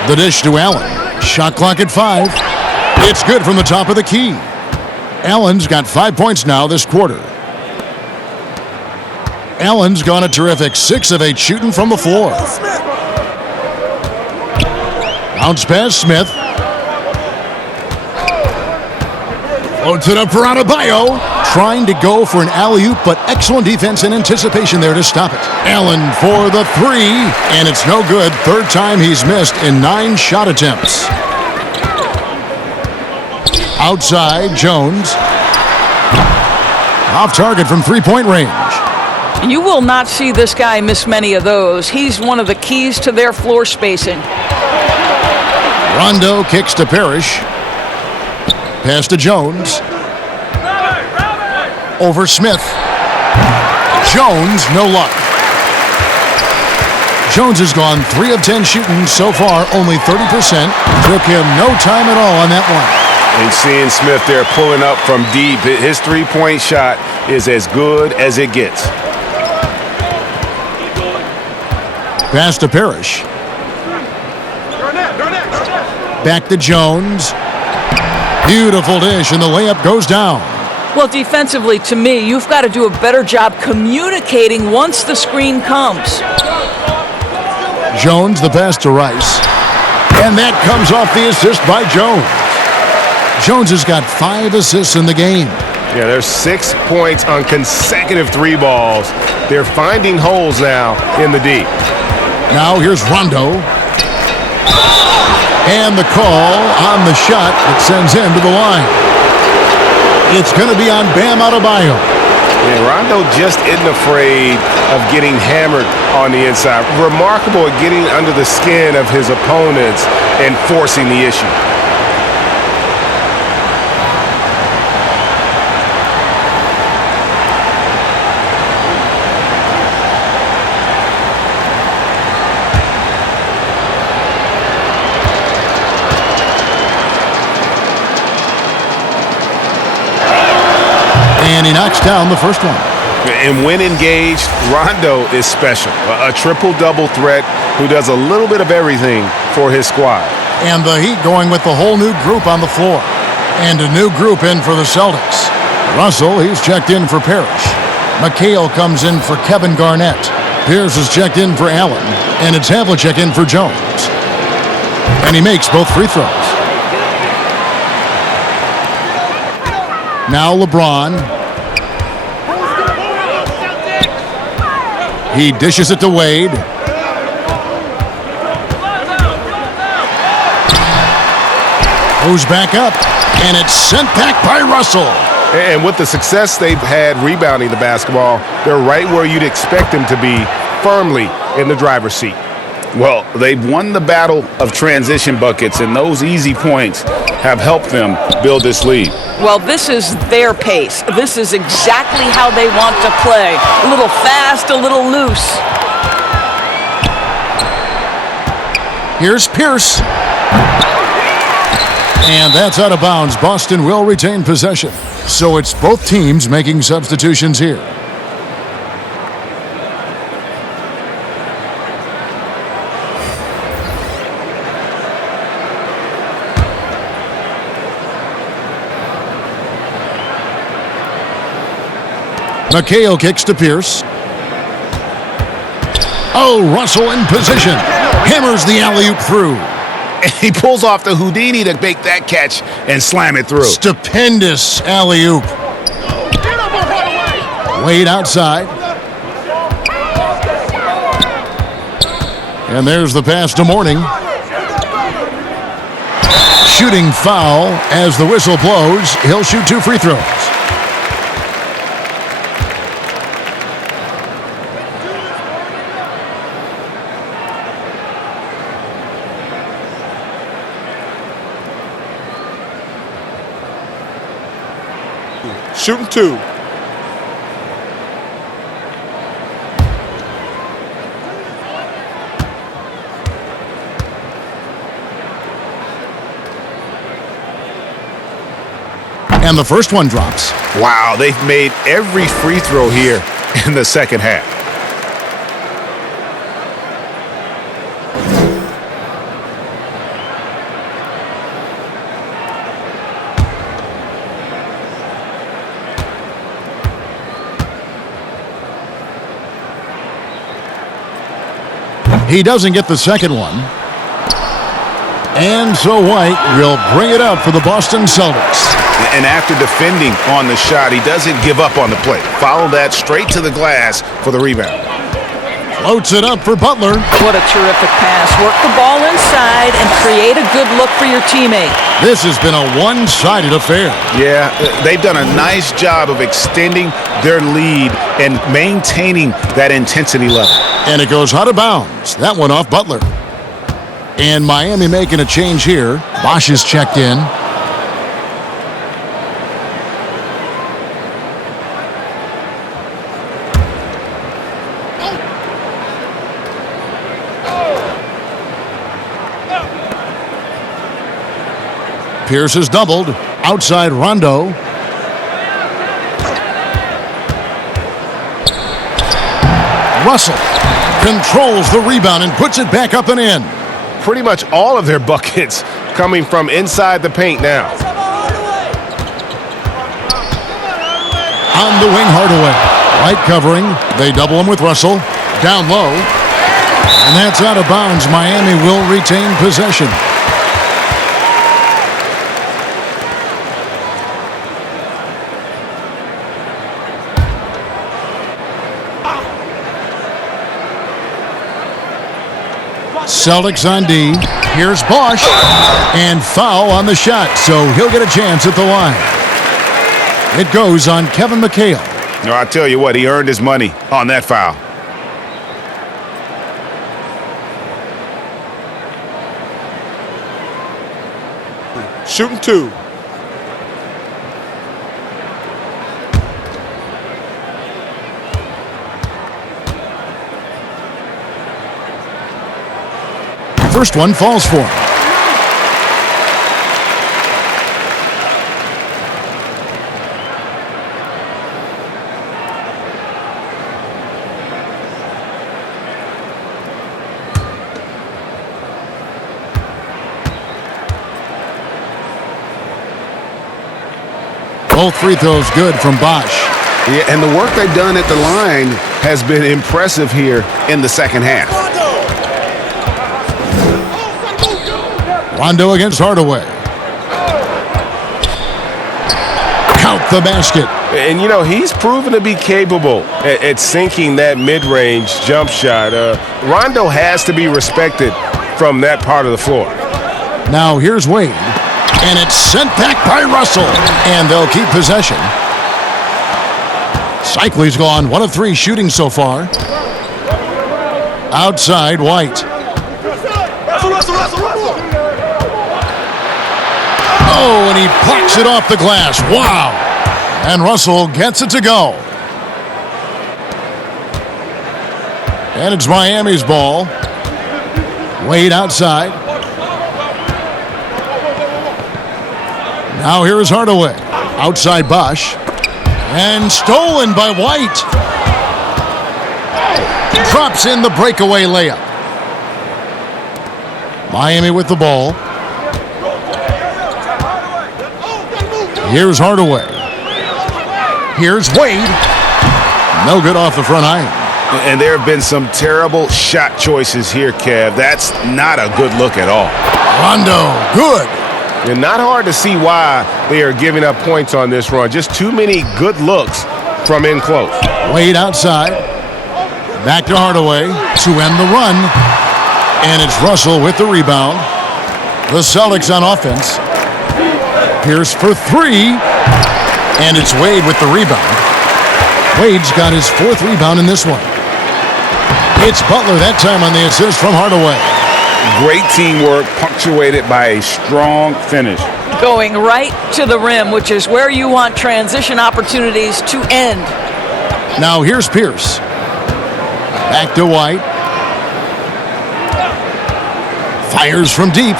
The dish to Allen. Shot clock at 5. It's good from the top of the key. Allen's got 5 points now this quarter. Allen's gone a terrific 6 of 8 shooting from the floor. Bounce pass, Smith. Floats it up for Adebayo. Trying to go for an alley-oop, but excellent defense and anticipation there to stop it. Allen for the 3, and it's no good. Third time he's missed in 9 shot attempts. Outside, Jones. Off target from 3-point range. You will not see this guy miss many of those. He's one of the keys to their floor spacing. Rondo kicks to Parrish. Pass to Jones. Over Smith. Jones, no luck. Jones has gone 3 of 10 shooting so far, only 30%. Took him no time at all on that one. And seeing Smith there pulling up from deep, his 3-point shot is as good as it gets. Pass to Parrish. Back to Jones. Beautiful dish, and the layup goes down. Well, defensively, to me, you've got to do a better job communicating once the screen comes. Jones, the pass to Rice. And that comes off the assist by Jones. Jones has got 5 assists in the game. Yeah, there's 6 points on consecutive 3 balls. They're finding holes now in the D. Now here's Rondo. And the call on the shot that sends him to the line. It's going to be on Bam Adebayo. And Rondo just isn't afraid of getting hammered on the inside. Remarkable at getting under the skin of his opponents and forcing the issue. And he knocks down the first one. And when engaged, Rondo is special. A triple-double threat who does a little bit of everything for his squad. And the Heat going with the whole new group on the floor. And a new group in for the Celtics. Russell, he's checked in for Parrish. McHale comes in for Kevin Garnett. Pierce is checked in for Allen. And it's Havlicek in for Jones. And he makes both free throws. Now LeBron. He dishes it to Wade. Goes back up, and it's sent back by Russell. And with the success they've had rebounding the basketball, they're right where you'd expect them to be, firmly in the driver's seat. Well, they've won the battle of transition buckets, and those easy points have helped them build this lead. Well, this is their pace. This is exactly how they want to play. A little fast, a little loose. Here's Pierce. And that's out of bounds. Boston will retain possession. So it's both teams making substitutions here. McHale kicks to Pierce. Oh, Russell in position. Hammers the alley-oop through. He pulls off the Houdini to make that catch and slam it through. Stupendous alley-oop. Wade outside. And there's the pass to Mourning. Shooting foul as the whistle blows. He'll shoot 2 free throws. Shooting 2. And the first one drops. Wow, they've made every free throw here in the second half. He doesn't get the second one. And so White will bring it up for the Boston Celtics. And after defending on the shot, he doesn't give up on the play. Follow that straight to the glass for the rebound. Floats it up for Butler. What a terrific pass. Work the ball inside and create a good look for your teammate. This has been a one-sided affair. Yeah, they've done a nice job of extending their lead and maintaining that intensity level. And it goes out of bounds. That one off Butler. And Miami making a change here. Bosch is checked in. Pierce is doubled. Outside Rondo. Russell controls the rebound and puts it back up and in. Pretty much all of their buckets coming from inside the paint now. On the wing, Hardaway. Right covering. They double him with Russell. Down low. And that's out of bounds. Miami will retain possession. Celtics on D. Here's Bosch. And foul on the shot, so he'll get a chance at the line. It goes on Kevin McHale. No, I tell you what, he earned his money on that foul. Shooting 2. First one falls for him. Both free throws good from Bosch. Yeah, and the work they've done at the line has been impressive here in the second half. Rondo against Hardaway. Count the basket. And, you know, he's proven to be capable at sinking that mid-range jump shot. Rondo has to be respected from that part of the floor. Now here's Wade. And it's sent back by Russell. And they'll keep possession. Cycley's gone 1 of 3 shooting so far. Outside, White. Oh, and he plucks it off the glass. Wow. And Russell gets it to go. And it's Miami's ball. Wade outside. Now here's Hardaway. Outside Bosch. And stolen by White. Drops in the breakaway layup. Miami with the ball. Here's Hardaway. Here's Wade. No good off the front iron. And there have been some terrible shot choices here, Kev. That's not a good look at all. Rondo, good. And not hard to see why they are giving up points on this run. Just too many good looks from in close. Wade outside. Back to Hardaway to end the run. And it's Russell with the rebound. The Celtics on offense. Pierce for 3. And it's Wade with the rebound. Wade's got his 4th rebound in this one. It's Butler that time on the assist from Hardaway. Great teamwork, punctuated by a strong finish. Going right to the rim, which is where you want transition opportunities to end. Now here's Pierce. Back to White. Fires from deep.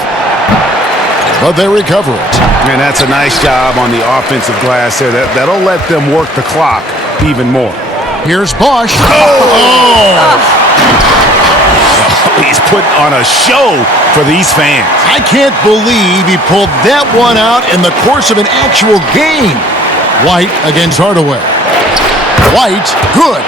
But they recover it. And that's a nice job on the offensive glass there. That'll let them work the clock even more. Here's Bosch. Oh! He's putting on a show for these fans. I can't believe he pulled that one out in the course of an actual game. White against Hardaway. White, good.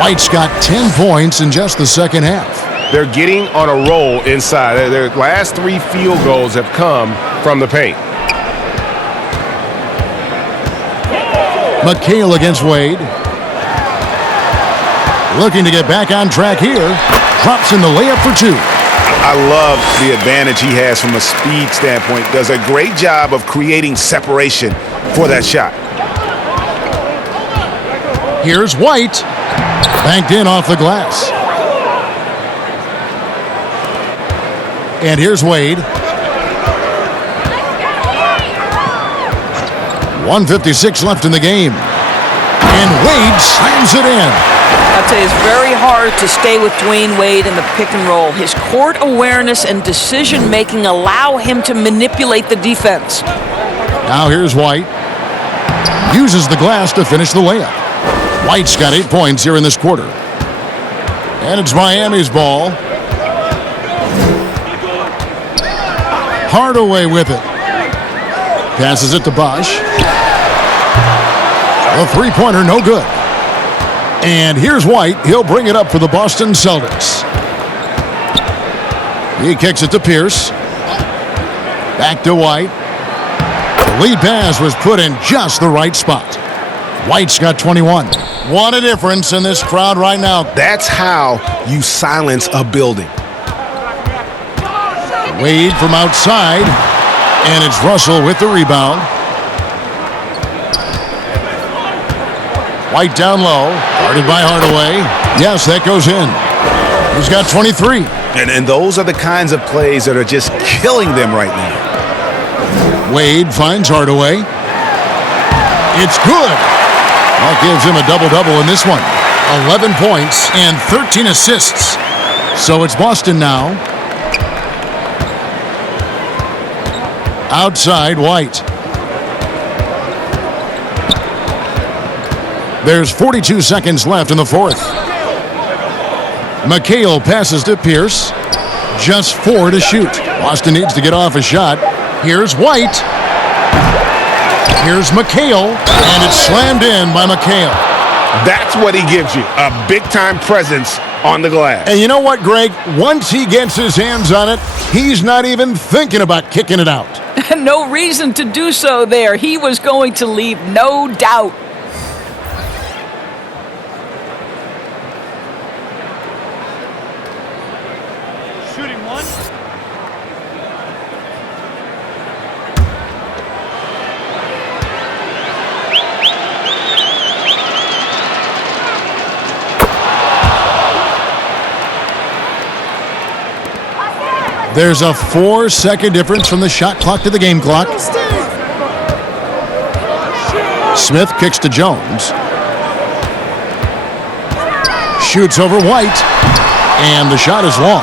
White's got 10 points in just the second half. They're getting on a roll inside. Their last 3 field goals have come from the paint. McHale against Wade. Looking to get back on track here. Drops in the layup for 2. I love the advantage he has from a speed standpoint. Does a great job of creating separation for that shot. Here's White. Banked in off the glass. And here's Wade. 1:56 left in the game. And Wade slams it in. I'd say it's very hard to stay with Dwayne Wade in the pick and roll. His court awareness and decision-making allow him to manipulate the defense. Now here's White. Uses the glass to finish the layup. White's got 8 points here in this quarter. And it's Miami's ball. Hardaway with it. Passes it to Bosch. A 3-pointer, no good. And here's White. He'll bring it up for the Boston Celtics. He kicks it to Pierce. Back to White. The lead pass was put in just the right spot. White's got 21. What a difference in this crowd right now. That's how you silence a building. Wade from outside. And it's Russell with the rebound. White down low. Guarded by Hardaway. Yes, that goes in. He's got 23. And those are the kinds of plays that are just killing them right now. Wade finds Hardaway. It's good. That gives him a double-double in this one. 11 points and 13 assists. So it's Boston now. Outside, White. There's 42 seconds left in the fourth. McHale passes to Pierce. Just 4 to shoot. Boston needs to get off a shot. Here's White. Here's McHale. And it's slammed in by McHale. That's what he gives you, a big-time presence on the glass. And you know what, Greg? Once he gets his hands on it, he's not even thinking about kicking it out. No reason to do so there. He was going to leave, no doubt. Shooting one. There's a 4-second difference from the shot clock to the game clock. Smith kicks to Jones. Shoots over White. And the shot is long.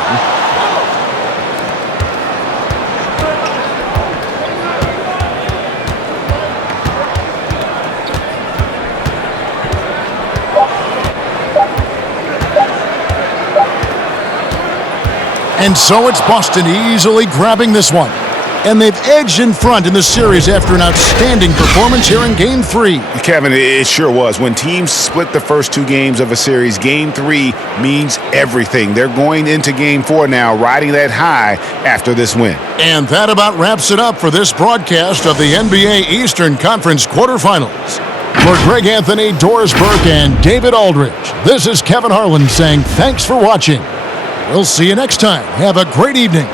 And so it's Boston easily grabbing this one. And they've edged in front in the series after an outstanding performance here in Game 3. Kevin, it sure was. When teams split the first 2 games of a series, Game 3 means everything. They're going into Game 4 now, riding that high after this win. And that about wraps it up for this broadcast of the NBA Eastern Conference quarterfinals. For Greg Anthony, Doris Burke, and David Aldridge, this is Kevin Harlan saying thanks for watching. We'll see you next time. Have a great evening.